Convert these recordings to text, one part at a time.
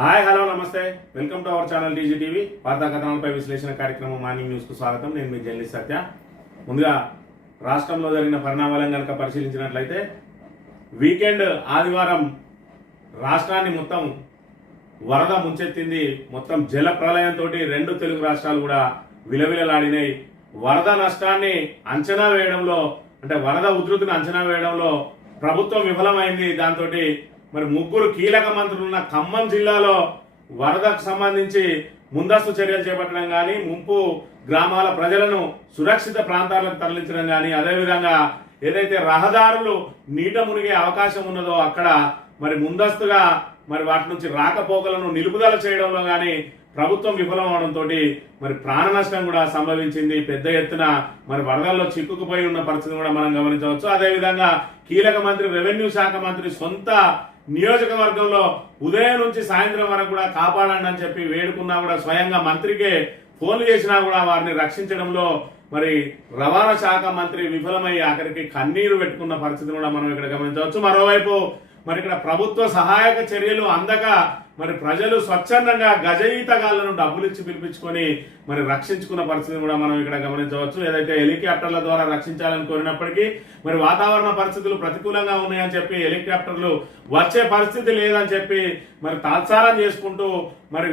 Hi hello నమస్తే welcome to our channel TG TV వార్తా కథనాలపై విశ్లేషణ కార్యక్రమం మార్నింగ్ న్యూస్ కు స్వాగతం. నేను మీ జర్నలిస్ట్ సత్య. ముందుగా రాష్ట్రంలో జరిగిన పరిణామాలను కనుక పరిశీలించినట్లయితే వీకెండ్ ఆదివారం రాష్ట్రాన్ని మొత్తం వరద ముంచెత్తింది. మొత్తం జల ప్రళయంతో రెండు తెలుగు రాష్ట్రాలు కూడా విలవిలలాడినాయి. వరద నష్టాన్ని అంచనా వేయడంలో అంటే వరద ఉధృతిని అంచనా వేయడంలో ప్రభుత్వం విఫలమైంది. దాంతో మరి ముగ్గురు కీలక మంత్రులున్న ఖమ్మం జిల్లాలో వరదకు సంబంధించి ముందస్తు చర్యలు చేపట్టడం కానీ, ముంపు గ్రామాల ప్రజలను సురక్షిత ప్రాంతాలకు తరలించడం కానీ, అదేవిధంగా ఏదైతే రహదారులు నీట మునిగే అవకాశం ఉన్నదో అక్కడ మరి ముందస్తుగా మరి వాటి నుంచి రాకపోకలను నిలుపుదల చేయడంలో కానీ ప్రభుత్వం విఫలం అవడంతో మరి ప్రాణ నష్టం కూడా సంభవించింది. పెద్ద ఎత్తున మరి వరదల్లో చిక్కుకుపోయి ఉన్న పరిస్థితిని కూడా మనం గమనించవచ్చు. అదేవిధంగా కీలక మంత్రి రెవెన్యూ శాఖ మంత్రి సొంత నియోజకవర్గంలో ఉదయం నుంచి సాయంత్రం వరకు కూడా కాపాడండి అని చెప్పి వేడుకున్నా కూడా స్వయంగా మంత్రికే ఫోన్లు చేసినా కూడా వారిని రక్షించడంలో మరి రవాణా శాఖ మంత్రి విఫలమై ఆఖరికి కన్నీరు పెట్టుకున్న పరిస్థితిని కూడా మనం ఇక్కడ గమనించవచ్చు. మరోవైపు మరి ఇక్కడ ప్రభుత్వ సహాయక చర్యలు అందక మరి ప్రజలు స్వచ్ఛందంగా గజయితగాళ్లను డబ్బులు ఇచ్చి పిలిపించుకొని మరి రక్షించుకున్న పరిస్థితిని కూడా మనం ఇక్కడ గమనించవచ్చు. ఏదైతే హెలికాప్టర్ల ద్వారా రక్షించాలని కోరినప్పటికీ మరి వాతావరణ పరిస్థితులు ప్రతికూలంగా ఉన్నాయని చెప్పి హెలికాప్టర్లు వచ్చే పరిస్థితి లేదని చెప్పి మరి తాత్సారం చేసుకుంటూ మరి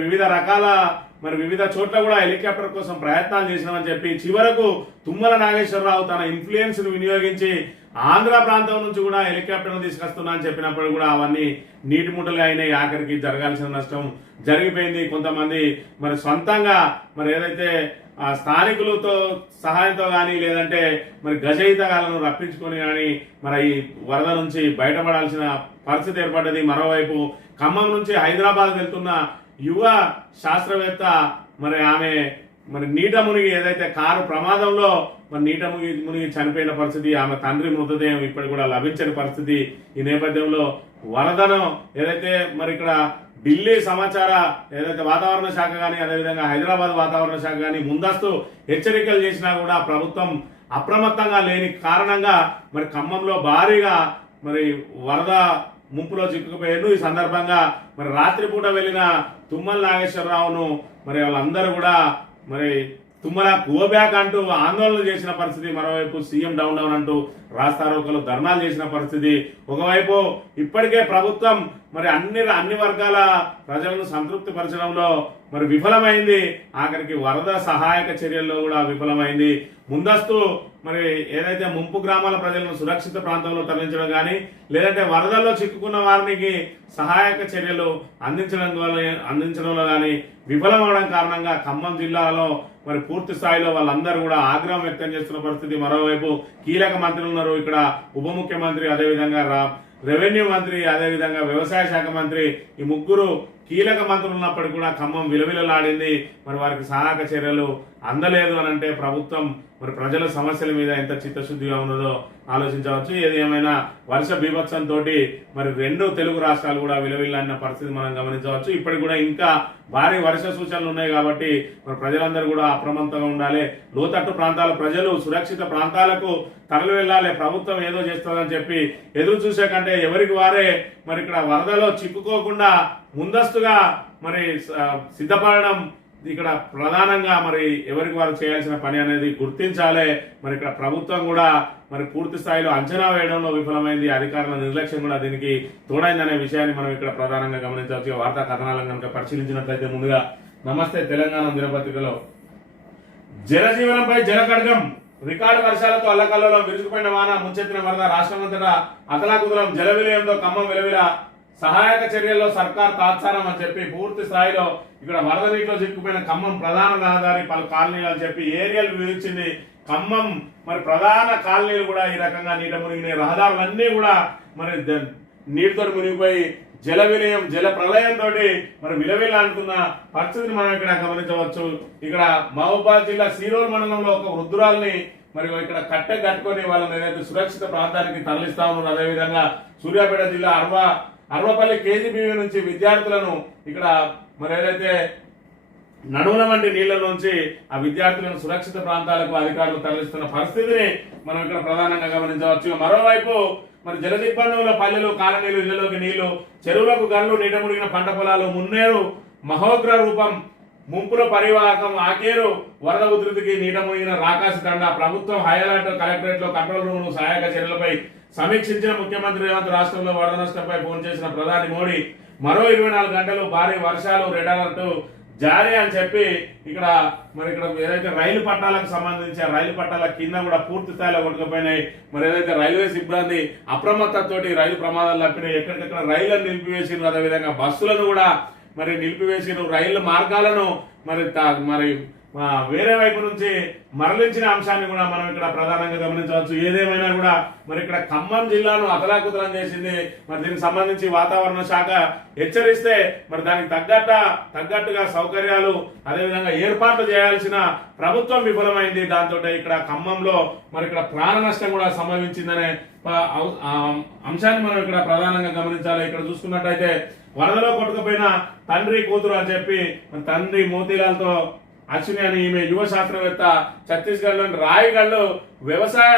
వివిధ చోట్ల కూడా హెలికాప్టర్ కోసం ప్రయత్నాలు చేసినామని చెప్పి చివరకు తుమ్మల నాగేశ్వరరావు తన ఇన్ఫ్లుయెన్స్ ను వినియోగించి ఆంధ్ర ప్రాంతం నుంచి కూడా హెలికాప్టర్ తీసుకొస్తున్నా అని చెప్పినప్పుడు కూడా అవన్నీ నీటి ముట్టలుగా అయినాయి. ఆఖరికి జరగాల్సిన నష్టం జరిగిపోయింది. కొంతమంది మరి సొంతంగా మరి ఏదైతే స్థానికులతో సహాయంతో కానీ లేదంటే మరి గజయితగాలను రప్పించుకొని కానీ మరి ఈ వరద నుంచి బయటపడాల్సిన పరిస్థితి ఏర్పడ్డది. మరోవైపు ఖమ్మం నుంచి హైదరాబాద్ వెళ్తున్న యువ శాస్త్రవేత్త మరి ఆమె మరి నీట మునిగి ఏదైతే కారు ప్రమాదంలో మరి నీట మునిగి చనిపోయిన పరిస్థితి, ఆమె తండ్రి మృతదేహం ఇప్పటికి కూడా లభించని పరిస్థితి. ఈ నేపథ్యంలో వరదను ఏదైతే మరి ఇక్కడ ఢిల్లీ సమాచార ఏదైతే వాతావరణ శాఖ కానీ అదేవిధంగా హైదరాబాద్ వాతావరణ శాఖ కానీ ముందస్తు హెచ్చరికలు చేసినా కూడా ప్రభుత్వం అప్రమత్తంగా లేని కారణంగా మరి ఖమ్మంలో భారీగా మరి వరద ముంపులో చిక్కుకుపోయారు. ఈ సందర్భంగా మరి రాత్రిపూట వెళ్లిన తుమ్మల నాగేశ్వరరావును మరి వాళ్ళందరూ కూడా మరి తుమ్మల గో బ్యాక్ అంటూ ఆందోళన చేసిన పరిస్థితి. మరోవైపు సీఎం డౌన్ డౌన్ అంటూ రాస్తారోకలు ధర్నాలు చేసిన పరిస్థితి. ఒకవైపు ఇప్పటికే ప్రభుత్వం మరి అన్ని వర్గాల ప్రజలను సంతృప్తి పరచడంలో మరి విఫలమైంది. ఆఖరికి వరద సహాయక చర్యల్లో కూడా విఫలమైంది. ముందస్తు మరి ఏదైతే ముంపు గ్రామాల ప్రజలను సురక్షిత ప్రాంతంలో తరలించడం లేదంటే వరదల్లో చిక్కుకున్న వారికి సహాయక చర్యలు అందించడంలో కానీ విఫలమవడం కారణంగా ఖమ్మం జిల్లాలో మరి పూర్తి స్థాయిలో వాళ్ళందరూ కూడా ఆగ్రహం వ్యక్తం చేస్తున్న పరిస్థితి. మరోవైపు కీలక మంత్రులు ఉన్నారు. ఇక్కడ ఉప ముఖ్యమంత్రి, అదేవిధంగా రెవెన్యూ మంత్రి, అదేవిధంగా వ్యవసాయ శాఖ మంత్రి, ఈ ముగ్గురు కీలక మంత్రులు ఉన్నప్పటికీ కూడా ఖమ్మం విలవిలలాడింది. మరి వారికి సహాయక చర్యలు అందలేదు అని అంటే ప్రభుత్వం మరి ప్రజల సమస్యల మీద ఎంత చిత్తశుద్ధిగా ఉన్నదో ఆలోచించవచ్చు. ఏది ఏమైనా వర్ష బీభత్సంతో మరి రెండు తెలుగు రాష్ట్రాలు కూడా విలవిల్లాడిన పరిస్థితి మనం గమనించవచ్చు. ఇప్పటికి కూడా ఇంకా భారీ వర్ష సూచనలు ఉన్నాయి కాబట్టి మరి ప్రజలందరూ కూడా అప్రమత్తంగా ఉండాలి. లోతట్టు ప్రాంతాల ప్రజలు సురక్షిత ప్రాంతాలకు తరలి వెళ్ళాలి. ప్రభుత్వం ఏదో చేస్తుందని చెప్పి ఎదురు చూసే కంటే ఎవరికి వారే మరి ఇక్కడ వరదలో చిక్కుకోకుండా ముందస్తుగా మరి సిద్ధపడడం ఇక్కడ ప్రధానంగా మరి ఎవరికి వారు చేయాల్సిన పని అనేది గుర్తించాలి. మరి ఇక్కడ ప్రభుత్వం కూడా మరి పూర్తి స్థాయిలో అంచనా వేయడంలో విఫలమైంది. అధికారుల నిర్లక్ష్యం కూడా దీనికి తోడైందనే విషయాన్ని మనం ఇక్కడ ప్రధానంగా గమనించవచ్చు. వార్తా కథనాలను కనుక పరిశీలించినట్లయితే ముందుగా నమస్తే తెలంగాణ దినపత్రికలో జనజీవనంపై జలకడగం, రికార్డు వర్షాలతో అల్లకల్లలో విరుచుకుపోయిన వాన, ముంచెత్తిన వరద, రాష్ట్రమంతటా అతలాకుతలం, జల విలయంతో ఖమ్మం విలవిల, సహాయక చర్యల్లో సర్కార్ తాత్సారం అని చెప్పి పూర్తి స్థాయిలో ఇక్కడ వరద నీటిలో చిక్కుపోయిన ఖమ్మం ప్రధాన రహదారి పలు కాలనీలు అని చెప్పి ఏరియల్ వివరించింది. ఖమ్మం మరి ప్రధాన కాలనీలు కూడా ఈ రకంగా నీట మునిగినాయి. రహదారులన్నీ కూడా మరి నీటితో మునిగిపోయి జల విలయం, జల ప్రళయంతో మరి విలవిలాడుతున్న పరిస్థితిని మనం ఇక్కడ గమనించవచ్చు. ఇక్కడ మహబూబాద్ జిల్లా సీరోల్ మండలంలో ఒక వృద్ధురాల్ని మరి ఇక్కడ కట్టె కట్టుకొని వాళ్ళని ఏదైతే సురక్షిత ప్రాంతానికి తరలిస్తా ఉన్నారు. అదేవిధంగా సూర్యాపేట జిల్లా అర్వపల్లి కేజీబీవీ నుంచి విద్యార్థులను ఇక్కడ మరి ఏదైతే నడుముల వంటి నీళ్ల నుంచి ఆ విద్యార్థులను సురక్షిత ప్రాంతాలకు అధికారులు తరలిస్తున్న పరిస్థితిని మనం ఇక్కడ ప్రధానంగా గమనించవచ్చు. మరోవైపు మరి జలదిగ్బంధంలో పల్లెలు కాలనీలు ఇళ్లలోకి నీళ్లు, చెరువులకు గన్లు, నీట మునిగిన పంట పొలాలు, మున్నేరు మహోగ్ర రూపం, ముంపుల పరివాహకం, ఆకేరు వరద ఉధృతికి నీట మునిగిన రాకాసి తండ. ప్రభుత్వం హైఅలర్ట్, కలెక్టరేట్ లో కంట్రోల్ రూమ్ సహాయక చర్యలపై సమీక్షించిన ముఖ్యమంత్రి రేవంత్. రాష్ట్రంలో వరద నష్టంపై ఫోన్ చేసిన ప్రధాని మోడీ. మరో 24 గంటలు భారీ వర్షాలు, రెడ్ అలర్ట్ జారీ అని చెప్పి ఇక్కడ ఏదైతే రైలు పట్టాలకు సంబంధించి ఆ రైలు పట్టాల కింద కూడా పూర్తి స్థాయిలో కొట్టుకుపోయినాయి. మరి ఏదైతే రైల్వే సిబ్బంది అప్రమత్తతోటి రైలు ప్రమాదాలు తప్పినాయి. ఎక్కడికక్కడ రైళ్లను నిలిపివేసినారు, అదేవిధంగా బస్సులను కూడా మరి నిలిపివేసినారు. రైలు మార్గాలను మరి వేరే వైపు నుంచి మరలించిన అంశాన్ని కూడా మనం ఇక్కడ ప్రధానంగా గమనించవచ్చు. ఏదేమైనా కూడా మరి ఇక్కడ ఖమ్మం జిల్లాను అతలాకుతలం చేసింది. మరి దీనికి సంబంధించి వాతావరణ శాఖ హెచ్చరిస్తే మరి దానికి తగ్గట్టుగా సౌకర్యాలు అదేవిధంగా ఏర్పాట్లు చేయాల్సిన ప్రభుత్వం విఫలమైంది. దాంతో ఇక్కడ ఖమ్మంలో మరి ఇక్కడ ప్రాణ నష్టం కూడా సంభవించిందనే అంశాన్ని మనం ఇక్కడ ప్రధానంగా గమనించాలి. ఇక్కడ చూసుకున్నట్టయితే వరదలో కొట్టుకుపోయిన తండ్రి కూతురు అని చెప్పి తండ్రి మోతీలాల్తో అశ్విని అని ఈమె యువ శాస్త్రవేత్త ఛత్తీస్గఢ్లోని రాయ్గఢ్లో వ్యవసాయ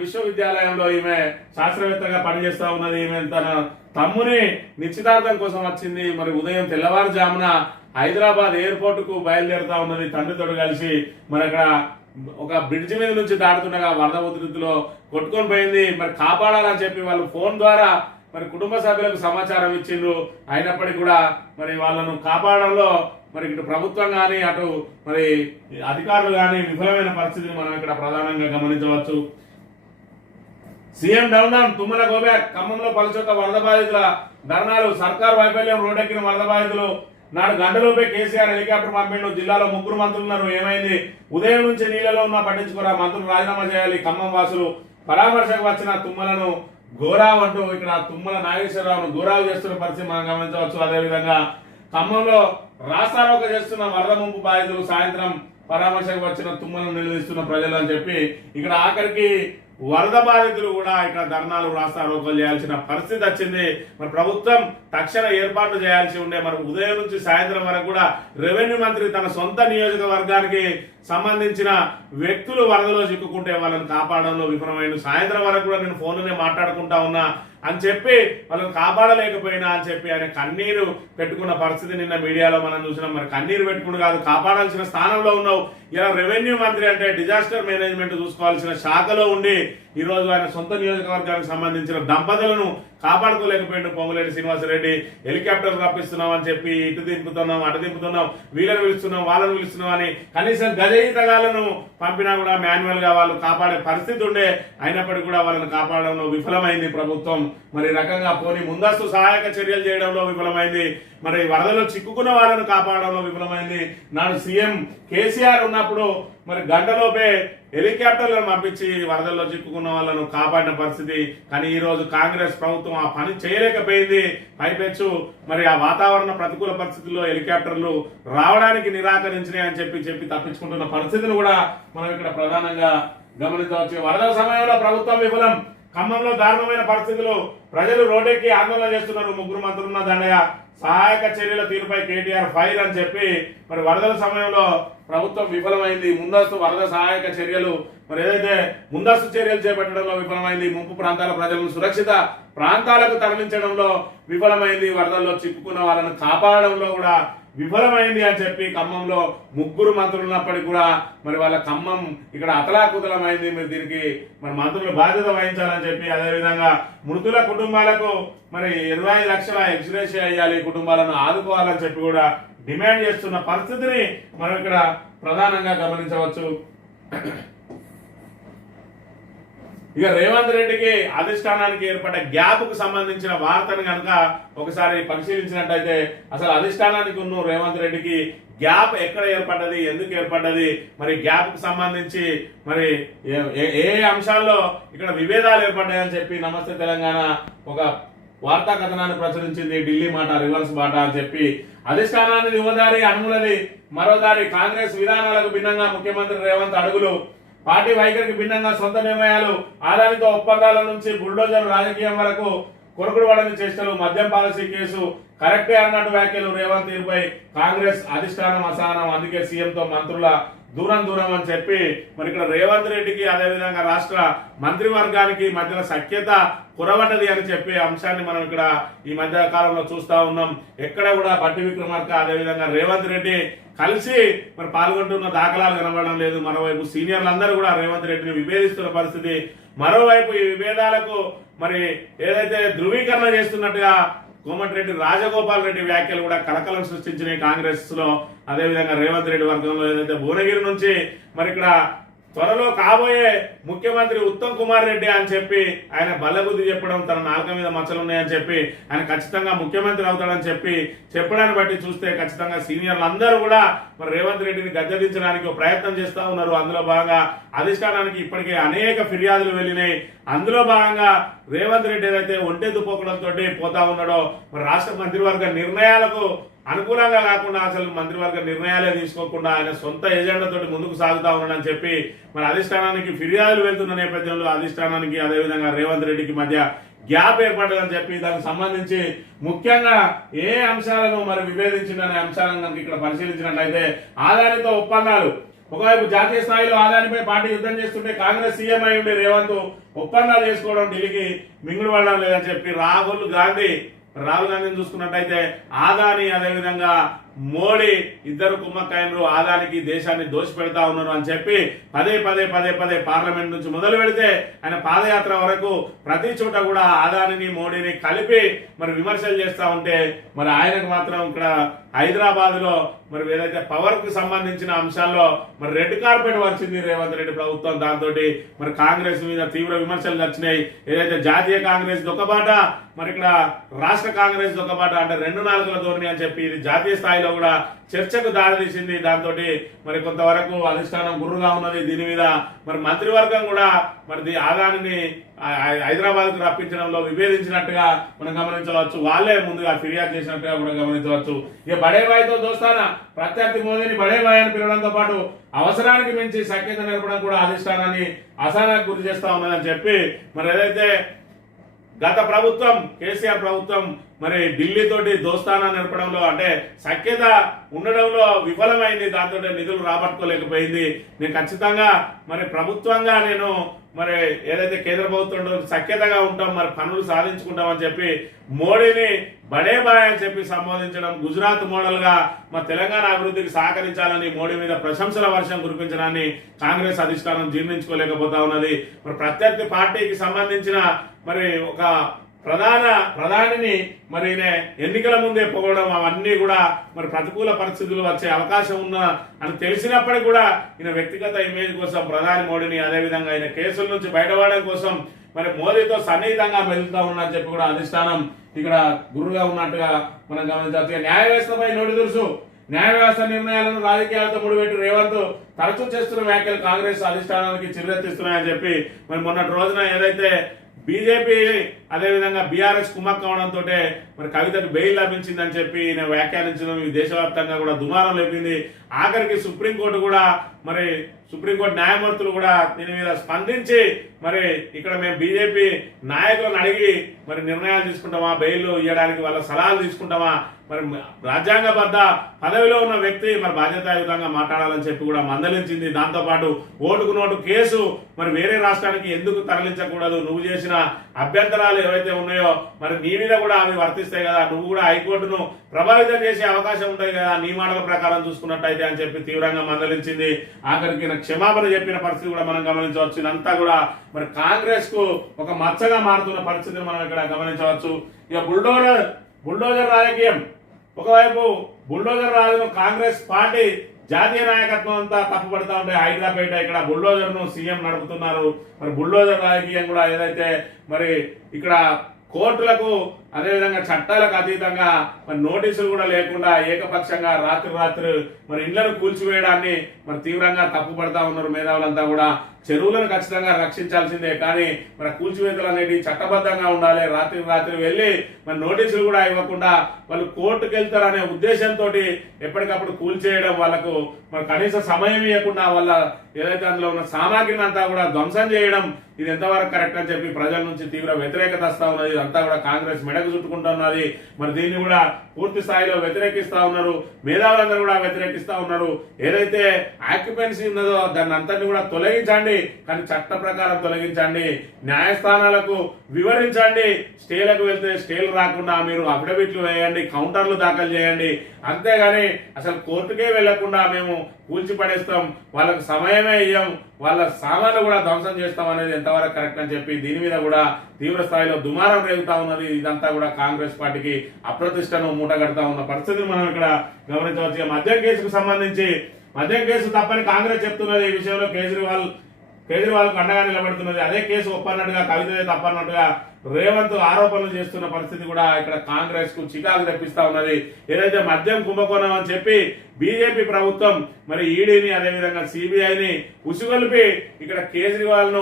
విశ్వవిద్యాలయంలో ఈమె శాస్త్రవేత్తగా పనిచేస్తా ఉన్నది. ఈమె తన తమ్ముని నిశ్చితార్థం కోసం వచ్చింది. మరి ఉదయం తెల్లవారుజామున హైదరాబాద్ ఎయిర్పోర్ట్ కు బయలుదేరుతా ఉన్నది తండ్రితో కలిసి. మరి అక్కడ ఒక బ్రిడ్జి మీద నుంచి దాడుతుండగా వరద ఉధృతిలో కొట్టుకొని పోయింది. మరి కాపాడాలని చెప్పి వాళ్ళు ఫోన్ ద్వారా మరి కుటుంబ సభ్యులకు సమాచారం ఇచ్చిండ్రు. అయినప్పటికీ కూడా మరి వాళ్ళను కాపాడంలో మరి ఇటు ప్రభుత్వం కానీ అటు మరి అధికారులు కానీ విఫలమైన పరిస్థితిని మనం ఇక్కడ ప్రధానంగా గమనించవచ్చు. CM down Tummala go back. ఖమ్మంలో పలుచొక్క వరద బాధితుల ధర్నాలు, సర్కార్ వైఫల్యం, రోడ్డెక్కిన వరద బాధితులు. నాడు గంటలోపే కేసీఆర్ హెలికాప్టర్ పంపిండు. జిల్లాలో 3 మంత్రులు ఉన్నారు, ఏమైంది? ఉదయం నుంచి నీళ్లలో ఉన్నా పట్టించుకోరా, మంత్రులు రాజీనామా చేయాలి. ఖమ్మం వాసులు పరామర్శకు వచ్చిన తుమ్మలను గోరావు అంటూ ఇక్కడ తుమ్మల నాగేశ్వరరావును గోరావు చేస్తున్న పరిస్థితి మనం గమనించవచ్చు. అదేవిధంగా ఖమ్మంలో రాస్తారోక చేస్తున్న వరద ముంపు బాధితులు, సాయంత్రం పరామర్శకు వచ్చిన తుమ్మలను నిలదీస్తున్న ప్రజలు అని చెప్పి ఇక్కడ ఆఖరికి వరద బాధితులు కూడా ఇక్కడ ధర్నాలు రాస్తారోకలు చేయాల్సిన పరిస్థితి వచ్చింది. మరి ప్రభుత్వం తక్షణ ఏర్పాట్లు చేయాల్సి ఉండే. మరి ఉదయం నుంచి సాయంత్రం వరకు కూడా రెవెన్యూ మంత్రి తన సొంత నియోజకవర్గానికి సంబంధించిన వ్యక్తులు వరదలో చిక్కుకుంటే వాళ్ళని కాపాడంలో విఫలమైన. సాయంత్రం వరకు కూడా నేను ఫోన్లోనే మాట్లాడుకుంటా ఉన్నా అని చెప్పి వాళ్ళని కాపాడలేకపోయినా అని చెప్పి ఆయన కన్నీరు పెట్టుకున్న పరిస్థితి నిన్న మీడియాలో మనం చూసినాం. మరి కన్నీరు పెట్టుకుని కాదు, కాపాడాల్సిన స్థానంలో ఉన్నావు. ఇలా రెవెన్యూ మంత్రి అంటే డిజాస్టర్ మేనేజ్మెంట్ చూసుకోవాల్సిన శాఖలో ఉండి ఈ రోజు ఆయన సొంత నియోజకవర్గానికి సంబంధించిన దంపతులను కాపాడుకోలేకపోయిండు పొంగులేటి శ్రీనివాసరెడ్డి. హెలికాప్టర్ రప్పిస్తున్నాం అని చెప్పి ఇటు దింపుతున్నాం అటు దింపుతున్నాం, వీళ్ళని పిలుస్తున్నాం వాళ్ళని పిలుస్తున్నాం అని కనీసం గజయితగాలను పంపినా కూడా మాన్యువల్ గా వాళ్ళు కాపాడే పరిస్థితి ఉండే. అయినప్పటికీ కూడా వాళ్ళని కాపాడడంలో విఫలమైంది ప్రభుత్వం. మరి రకంగా పోనీ ముందస్తు సహాయక చర్యలు చేయడంలో విఫలమైంది. మరి వరదలో చిక్కుకున్న వాళ్ళను కాపాడడంలో విఫలమైంది. నాడు సీఎం కేసీఆర్ ఉన్నప్పుడు మరి గంటలోపే హెలికాప్టర్లను పంపించి వరదల్లో చిక్కుకున్న వాళ్ళను కాపాడిన పరిస్థితి. కానీ ఈ రోజు కాంగ్రెస్ ప్రభుత్వం ఆ పని చేయలేకపోయింది. పైపెచ్చు మరి ఆ వాతావరణ ప్రతికూల పరిస్థితుల్లో హెలికాప్టర్లు రావడానికి నిరాకరించినాయి అని చెప్పి తప్పించుకుంటున్న పరిస్థితిని కూడా మనం ఇక్కడ ప్రధానంగా గమనించవచ్చు. వరద సమయంలో ప్రభుత్వం విఫలం. ఖమ్మంలో దారుణమైన పరిస్థితులు, ప్రజలు రోడ్డెక్కి ఆందోళన చేస్తున్నారు. 3 మంత్రులున్న దండయ. సహాయక చర్యల తీరుపై కేటీఆర్ ఫైర్ అని చెప్పి మరి వరదల సమయంలో ప్రభుత్వం విఫలమైంది. ముందస్తు వరద సహాయక చర్యలు మరి ఏదైతే ముందస్తు చర్యలు చేపట్టడంలో విఫలమైంది. ముంపు ప్రాంతాల ప్రజలను సురక్షిత ప్రాంతాలకు తరలించడంలో విఫలమైంది. వరదల్లో చిక్కుకున్న వాళ్ళను కాపాడడంలో కూడా విఫలమైంది అని చెప్పి ఖమ్మంలో 3 మంత్రులు ఉన్నప్పటికీ కూడా మరి వాళ్ళ ఖమ్మం ఇక్కడ అతలాకుతలమైంది. మీరు దీనికి మరి మంత్రులు బాధ్యత వహించాలని చెప్పి, అదేవిధంగా మృతుల కుటుంబాలకు మరి 25 లక్షల ఎక్స్గ్రేషియా అయ్యాలి, కుటుంబాలను ఆదుకోవాలని చెప్పి కూడా డిమాండ్ చేస్తున్న పరిస్థితిని మనం ఇక్కడ ప్రధానంగా గమనించవచ్చు. ఇక రేవంత్ రెడ్డికి అధిష్టానానికి ఏర్పడ్డ గ్యాప్ కు సంబంధించిన వార్తను కనుక ఒకసారి పరిశీలించినట్టయితే అసలు అధిష్టానానికి ఉన్న రేవంత్ రెడ్డికి గ్యాప్ ఎక్కడ ఏర్పడ్డది, ఎందుకు ఏర్పడ్డది, మరి గ్యాప్ కు సంబంధించి మరి ఏ అంశాల్లో ఇక్కడ విభేదాలు ఏర్పడ్డాయని చెప్పి నమస్తే తెలంగాణ ఒక వార్తా కథనాన్ని ప్రచురించింది. ఢిల్లీ మాట రివర్స్ బాట అని చెప్పి అధిష్టానాన్ని యువదారి అనుములది, మరోదారి కాంగ్రెస్ విధానాలకు భిన్నంగా ముఖ్యమంత్రి రేవంత్ అడుగులు, పార్టీ వైఖరికి భిన్నంగా సొంత నిర్ణయాలు, ఆదానితో ఒప్పందాల నుంచి బుల్డోజర్ రాజకీయం వరకు కొరకుడు పడని చేష్టలు, మద్యం పాలసీ కేసు కరెక్టే అన్నట్టు వ్యాఖ్యలు. రేవంత్ తీరుపై కాంగ్రెస్ అధిష్టానం అసహనం. అందుకే సీఎంతో మంత్రుల దూరం దూరం అని చెప్పి మరి ఇక్కడ రేవంత్ రెడ్డికి అదేవిధంగా రాష్ట్ర మంత్రివర్గానికి మధ్యన సఖ్యత కురవడ్డది అని చెప్పే అంశాన్ని మనం ఇక్కడ ఈ మధ్య కాలంలో చూస్తా ఉన్నాం. ఎక్కడ కూడా బట్టి విక్రమార్క అదేవిధంగా రేవంత్ రెడ్డి కలిసి మరి పాల్గొంటున్న దాఖలాలు కనబడడం లేదు. మరోవైపు సీనియర్లందరూ కూడా రేవంత్ రెడ్డిని విభేదిస్తున్న పరిస్థితి. మరోవైపు ఈ విభేదాలకు మరి ఏదైతే ధృవీకరణ చేస్తున్నట్టుగా కోమటిరెడ్డి రాజగోపాల్ రెడ్డి వ్యాఖ్యలు కూడా కలకలం సృష్టించినాయి కాంగ్రెస్ లో. అదేవిధంగా రేవంత్ రెడ్డి వర్గంలో ఏదైతే భువనగిరి నుంచి మరి ఇక్కడ త్వరలో కాబోయే ముఖ్యమంత్రి ఉత్తమ్ కుమార్ రెడ్డి అని చెప్పి ఆయన బల్లబుద్ధి చెప్పడం, తన నాలుక మీద మచ్చలు ఉన్నాయని చెప్పి ఆయన ఖచ్చితంగా ముఖ్యమంత్రి అవుతాడని చెప్పి చెప్పడాన్ని బట్టి చూస్తే ఖచ్చితంగా సీనియర్లు అందరూ కూడా మరి రేవంత్ రెడ్డిని గద్దెదించడానికి ప్రయత్నం చేస్తా ఉన్నారు. అందులో భాగంగా అధిష్టానానికి ఇప్పటికే అనేక ఫిర్యాదులు వెళ్ళినాయి. అందులో భాగంగా రేవంత్ రెడ్డి ఏదైతే ఒంటెద్దు పోకడంతో పోతా ఉన్నాడో మరి రాష్ట్ర మంత్రివర్గ నిర్ణయాలకు అనుకూలంగా కాకుండా అసలు మంత్రివర్గ నిర్ణయాలే తీసుకోకుండా ఆయన సొంత ఎజెండాతో ముందుకు సాగుతా ఉన్నాడని చెప్పి మరి అధిష్టానానికి ఫిర్యాదులు వెళ్తున్న నేపథ్యంలో అధిష్టానానికి అదేవిధంగా రేవంత్ రెడ్డికి మధ్య గ్యాప్ ఏర్పడ్డదని చెప్పి దానికి సంబంధించి ముఖ్యంగా ఏ అంశాలను మరి విభేదించిందనే అంశాలను కనుక ఇక్కడ పరిశీలించినట్లయితే ఆదానితో ఒప్పందాలు. ఒకవైపు జాతీయ స్థాయిలో ఆదానిపై పార్టీ యుద్ధం చేస్తుంటే కాంగ్రెస్ సీఎం అయి ఉండి రేవంత్ ఒప్పందాలు చేసుకోవడం ఢిల్లీకి మింగుడు పడడం లేదని చెప్పి రాహుల్ గాంధీని చూసుకున్నట్టయితే ఆదాని అదేవిధంగా మోడీ ఇద్దరు కుమ్మక్కైనరు ఆదానికి దేశాన్ని దోషపెడతా ఉన్నారు అని చెప్పి పదే పార్లమెంట్ నుంచి మొదలు పెడితే ఆయన పాదయాత్ర వరకు ప్రతి చోట కూడా ఆదానిని మోడీని కలిపి మరి విమర్శలు చేస్తా ఉంటే మరి ఆయనకు మాత్రం ఇక్కడ హైదరాబాద్ లో మరి ఏదైతే పవర్ కు సంబంధించిన అంశాల్లో మరి రెడ్ కార్పెట్ వచ్చింది రేవంత్ రెడ్డి ప్రభుత్వం. దాంతో మరి కాంగ్రెస్ మీద తీవ్ర విమర్శలు వచ్చినాయి. ఏదైతే జాతీయ కాంగ్రెస్ దొక్కబాట మరి ఇక్కడ రాష్ట్ర కాంగ్రెస్ దొక్కబాట అంటే రెండు నాలుగుల ధోరణి అని చెప్పి ఇది జాతీయ స్థాయిలో కూడా చర్చకు దారితీసింది. దాంతో మరి కొంతవరకు అధిష్టానం గుర్రుగా ఉన్నది. దీని మీద మరి మంత్రివర్గం కూడా మరి ఆదానిని హైదరాబాద్ కు రప్పించడంలో విభేదించినట్టుగా మనం గమనించవచ్చు. వాళ్ళే ముందుగా ఫిర్యాదు చేసినట్టుగా కూడా గమనించవచ్చు. ఇక బడేబాయితో దోస్తానా ప్రత్యర్థి మోదీని బడేబాయి అని పిలవడంతో పాటు అవసరానికి మించి సఖ్యత నేర్పడం కూడా అధిష్టానాన్ని అసహనానికి గురి చేస్తా ఉన్నదని చెప్పి మరి ఏదైతే గత ప్రభుత్వం కేసీఆర్ ప్రభుత్వం మరి ఢిల్లీతోటి దోస్తానా నడపడంలో అంటే సఖ్యత ఉండడంలో విఫలమైంది. దాంతో నిధులు రాబట్టుకోలేకపోయింది. నేను ఖచ్చితంగా మరి ప్రభుత్వంగా నేను మరి ఏదైతే కేంద్ర ప్రభుత్వంలో సఖ్యతగా ఉంటాం మరి పనులు సాధించుకుంటామని చెప్పి మోడీని బడేబాయ్ అని చెప్పి సంబోధించడం, గుజరాత్ మోడల్ గా మా తెలంగాణ అభివృద్ధికి సహకరించాలని మోడీ మీద ప్రశంసల వర్షం కురిపించడాన్ని కాంగ్రెస్ అధిష్టానం జీర్ణించుకోలేకపోతా ఉన్నది. మరి ప్రత్యర్థి పార్టీకి సంబంధించిన మరి ఒక ప్రధానిని మరి ఎన్నికల ముందే పోవడం అవన్నీ కూడా మరి ప్రతికూల పరిస్థితులు వచ్చే అవకాశం ఉన్న అని తెలిసినప్పటికీ కూడా ఈయన వ్యక్తిగత ఇమేజ్ కోసం ప్రధాని మోడీని అదేవిధంగా ఆయన కేసుల నుంచి బయటపడడం కోసం మరి మోదీతో సన్నిహితంగా వెళ్తా ఉన్నని చెప్పి కూడా అధిష్టానం ఇక్కడ గురుగా ఉన్నట్టుగా మనం గమనించవచ్చు. న్యాయ వ్యవస్థపై నోటి దురుసు, న్యాయ వ్యవస్థ నిర్ణయాలను రాజకీయాలతో ముడిపెట్టి రేవంత్ తరచూ చేస్తున్న వ్యాఖ్యలు కాంగ్రెస్ అధిష్టానానికి చిరెత్తిస్తున్నాయని చెప్పి మరి మొన్నటి రోజున ఏదైతే బీజేపీ అదేవిధంగా బీఆర్ఎస్ కుమ్మక్క అవడంతో మరి కవితకు బెయిల్ లభించిందని చెప్పి ఈయన వ్యాఖ్యానించడం ఈ దేశవ్యాప్తంగా కూడా దుమారం లేపింది. ఆఖరికి సుప్రీంకోర్టు కూడా మరి సుప్రీంకోర్టు న్యాయమూర్తులు కూడా దీని మీద స్పందించి మరి ఇక్కడ మేము బీజేపీ నాయకులను అడిగి మరి నిర్ణయాలు తీసుకుంటామా, బెయిల్ ఇవ్వడానికి వాళ్ళ సలహాలు తీసుకుంటామా, మరి రాజ్యాంగబద్ధ పదవిలో ఉన్న వ్యక్తి మరి బాధ్యతాయుతంగా మాట్లాడాలని చెప్పి కూడా మందలించింది. దాంతోపాటు ఓటుకు నోటు కేసు మరి వేరే రాష్ట్రానికి ఎందుకు తరలించకూడదు, నువ్వు చేసిన అభ్యంతరాలు ఏవైతే ఉన్నాయో మరి నీ మీద కూడా అవి వర్తిస్తాయి కదా, నువ్వు కూడా హైకోర్టును ప్రభావితం చేసే అవకాశం ఉంటుంది కదా నీ మాటల ప్రకారం చూసుకున్నట్టయితే అని చెప్పి తీవ్రంగా మందలించింది. ఆఖరికి క్షమాపణ చెప్పిన పరిస్థితి కూడా మనం గమనించవచ్చు. ఇదంతా కూడా మరి కాంగ్రెస్ కు ఒక మచ్చగా మారుతున్న పరిస్థితిని మనం ఇక్కడ గమనించవచ్చు. ఇక బుల్డోజర్ రాజకీయం ఒకవైపు బుల్డోజర్ రాజును కాంగ్రెస్ పార్టీ జాతీయ నాయకత్వం అంతా తప్పుపడతా ఉంటే హైదరాబాద్ ఇక్కడ బుల్డోజర్ ను సీఎం నడుపుతున్నారు. మరి బుల్డోజర్ రాజకీయం కూడా ఏదైతే మరి ఇక్కడ కోర్టులకు అదేవిధంగా చట్టాలకు అతీతంగా మరి నోటీసులు కూడా లేకుండా ఏకపక్షంగా రాత్రి మరి ఇళ్లను కూల్చివేయడాన్ని మరి తీవ్రంగా తప్పుపడతా ఉన్నారు మేధావులంతా కూడా. చెరువులను ఖచ్చితంగా రక్షించాల్సిందే, కానీ మరి కూల్చివేతలు అనేవి చట్టబద్ధంగా ఉండాలి. రాత్రి వెళ్ళి మరి నోటీసులు కూడా ఇవ్వకుండా వాళ్ళు కోర్టుకు వెళ్తారనే ఉద్దేశంతో ఎప్పటికప్పుడు కూల్చేయడం, వాళ్ళకు మరి కనీస సమయం ఇవ్వకుండా వాళ్ళ ఏదైతే అందులో ఉన్న సామాగ్రిని అంతా కూడా ధ్వంసం చేయడం, ఇది ఎంతవరకు కరెక్ట్ అని చెప్పి ప్రజల నుంచి తీవ్ర వ్యతిరేకత వస్తా ఉన్నది. ఇదంతా కూడా కాంగ్రెస్ మెడ మెడకు చుట్టుకుంటున్నది. మరి దీన్ని కూడా పూర్తి స్థాయిలో వ్యతిరేకిస్తా ఉన్నారు, మేధావులందరూ కూడా వ్యతిరేకిస్తా ఉన్నారు. ఏదైతే ఆక్యుపెన్సీ ఉన్నదో దాన్ని అంతటిని కూడా తొలగించండి, కానీ చట్ట ప్రకారం తొలగించండి, న్యాయస్థానాలకు వివరించండి. స్టేలకు వెళ్తే స్టేలు రాకుండా మీరు అఫిడవిట్లు వేయండి, కౌంటర్లు దాఖలు చేయండి. అంతేగాని అసలు కోర్టుకే వెళ్లకుండా మేము కూల్చిపడేస్తాం, వాళ్ళకు సమయమే ఇయ్యం, వాళ్ళ సామాన్లు కూడా ధ్వంసం చేస్తాం అనేది ఎంతవరకు కరెక్ట్ అని చెప్పి దీని మీద కూడా తీవ్ర స్థాయిలో దుమారం రేగుతా ఉన్నది. ఇదంతా కూడా కాంగ్రెస్ పార్టీకి అప్రతిష్టను మూటగడతా ఉన్న పరిస్థితిని మనం ఇక్కడ గమనించవచ్చు. మద్యం కేసుకు సంబంధించి మద్యం కేసు తప్పని కాంగ్రెస్ చెప్తున్నది. ఈ విషయంలో కేజ్రీవాల్ కు అండగా నిలబడుతున్నది. అదే కేసు ఒప్పన్నట్టుగా, కవిత తప్పన్నట్టుగా రేవంత్ ఆరోపణలు చేస్తున్న పరిస్థితి కూడా ఇక్కడ కాంగ్రెస్ కు చికాకు తెప్పిస్తా ఉన్నది. ఏదైతే మద్యం కుంభకోణం అని చెప్పి బీజేపీ ప్రభుత్వం మరి ఈడీని అదేవిధంగా సిబిఐని ఉసుగొల్పి ఇక్కడ కేజ్రీవాల్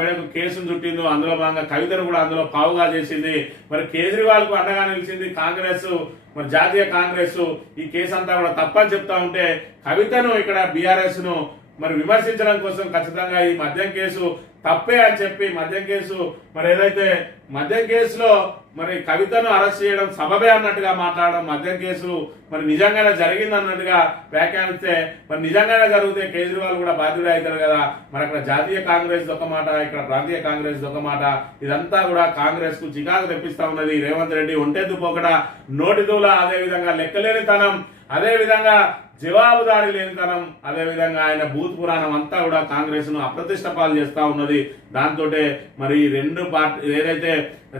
మెడకు కేసును చుట్టిందో, అందులో భాగంగా కవితను కూడా అందులో పావుగా చేసింది. మరి కేజ్రీవాల్ కు అండగా నిలిచింది కాంగ్రెస్, మరి జాతీయ కాంగ్రెస్. ఈ కేసు అంతా కూడా తప్పని చెప్తా ఉంటే కవితను ఇక్కడ బీఆర్ఎస్ ను మరి విమర్శించడం కోసం ఖచ్చితంగా ఈ మద్యం కేసు తప్పే అని చెప్పి మరి ఏదైతే మద్యం కేసులో మరి కవితను అరెస్ట్ చేయడం సబబే అన్నట్టుగా మాట్లాడడం, మద్యం కేసు మరి నిజంగానే జరిగింది అన్నట్టుగా వ్యాఖ్యానిస్తే మరి నిజంగానే జరిగితే కేజ్రీవాల్ కూడా బాధ్యుడే అవుతారు కదా. మరి అక్కడ జాతీయ కాంగ్రెస్ ఒక మాట, ఇక్కడ ప్రాంతీయ కాంగ్రెస్ ఒక మాట. ఇదంతా కూడా కాంగ్రెస్ కు చికాకు తెప్పిస్తా ఉన్నది. రేవంత్ రెడ్డి ఒంటెద్దు పోకడ, నోటిదూల, అదేవిధంగా లెక్కలేనితనం, అదేవిధంగా జవాబుదారీ లేనితనం, అదేవిధంగా ఆయన భూత్ పురాణం అంతా కూడా కాంగ్రెస్ ను అప్రతిష్ట పాలు చేస్తా ఉన్నది. దాంతో మరి రెండు పార్టీ ఏదైతే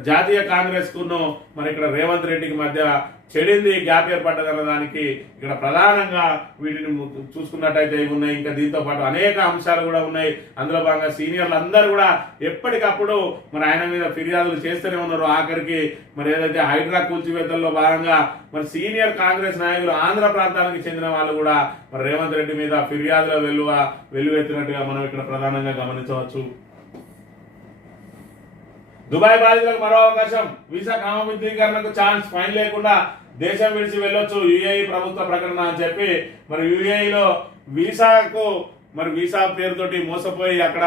జాతీయ కాంగ్రెస్ కును మరి ఇక్కడ రేవంత్ రెడ్డికి మధ్య చెడింది, గ్యాప్ ఏర్పడ్డదన్న దానికి ఇక్కడ ప్రధానంగా వీటిని చూసుకున్నట్టయితే ఇవి ఉన్నాయి. ఇంకా దీంతో పాటు అనేక అంశాలు కూడా ఉన్నాయి. అందులో భాగంగా సీనియర్లు అందరూ కూడా ఎప్పటికప్పుడు మరి ఆయన మీద ఫిర్యాదులు చేస్తూనే ఉన్నారు. ఆఖరికి మరి ఏదైతే హైడ్రా కూల్చివేతల్లో భాగంగా మరి సీనియర్ కాంగ్రెస్ నాయకులు ఆంధ్ర ప్రాంతానికి చెందిన వాళ్ళు కూడా మరి రేవంత్ రెడ్డి మీద ఫిర్యాదుల వెల్లువెత్తినట్టుగా మనం ఇక్కడ ప్రధానంగా గమనించవచ్చు. దుబాయ్ బాధితులకు మరో అవకాశం, వీసా క్రమబద్ధీకరణకు ఛాన్స్, ఫైన్ లేకుండా దేశం విడిచి వెళ్ళొచ్చు యుఏఈ ప్రభుత్వ ప్రకటన అని చెప్పి మరి యుఏఈలో వీసా పేరుతోటి మోసపోయి అక్కడ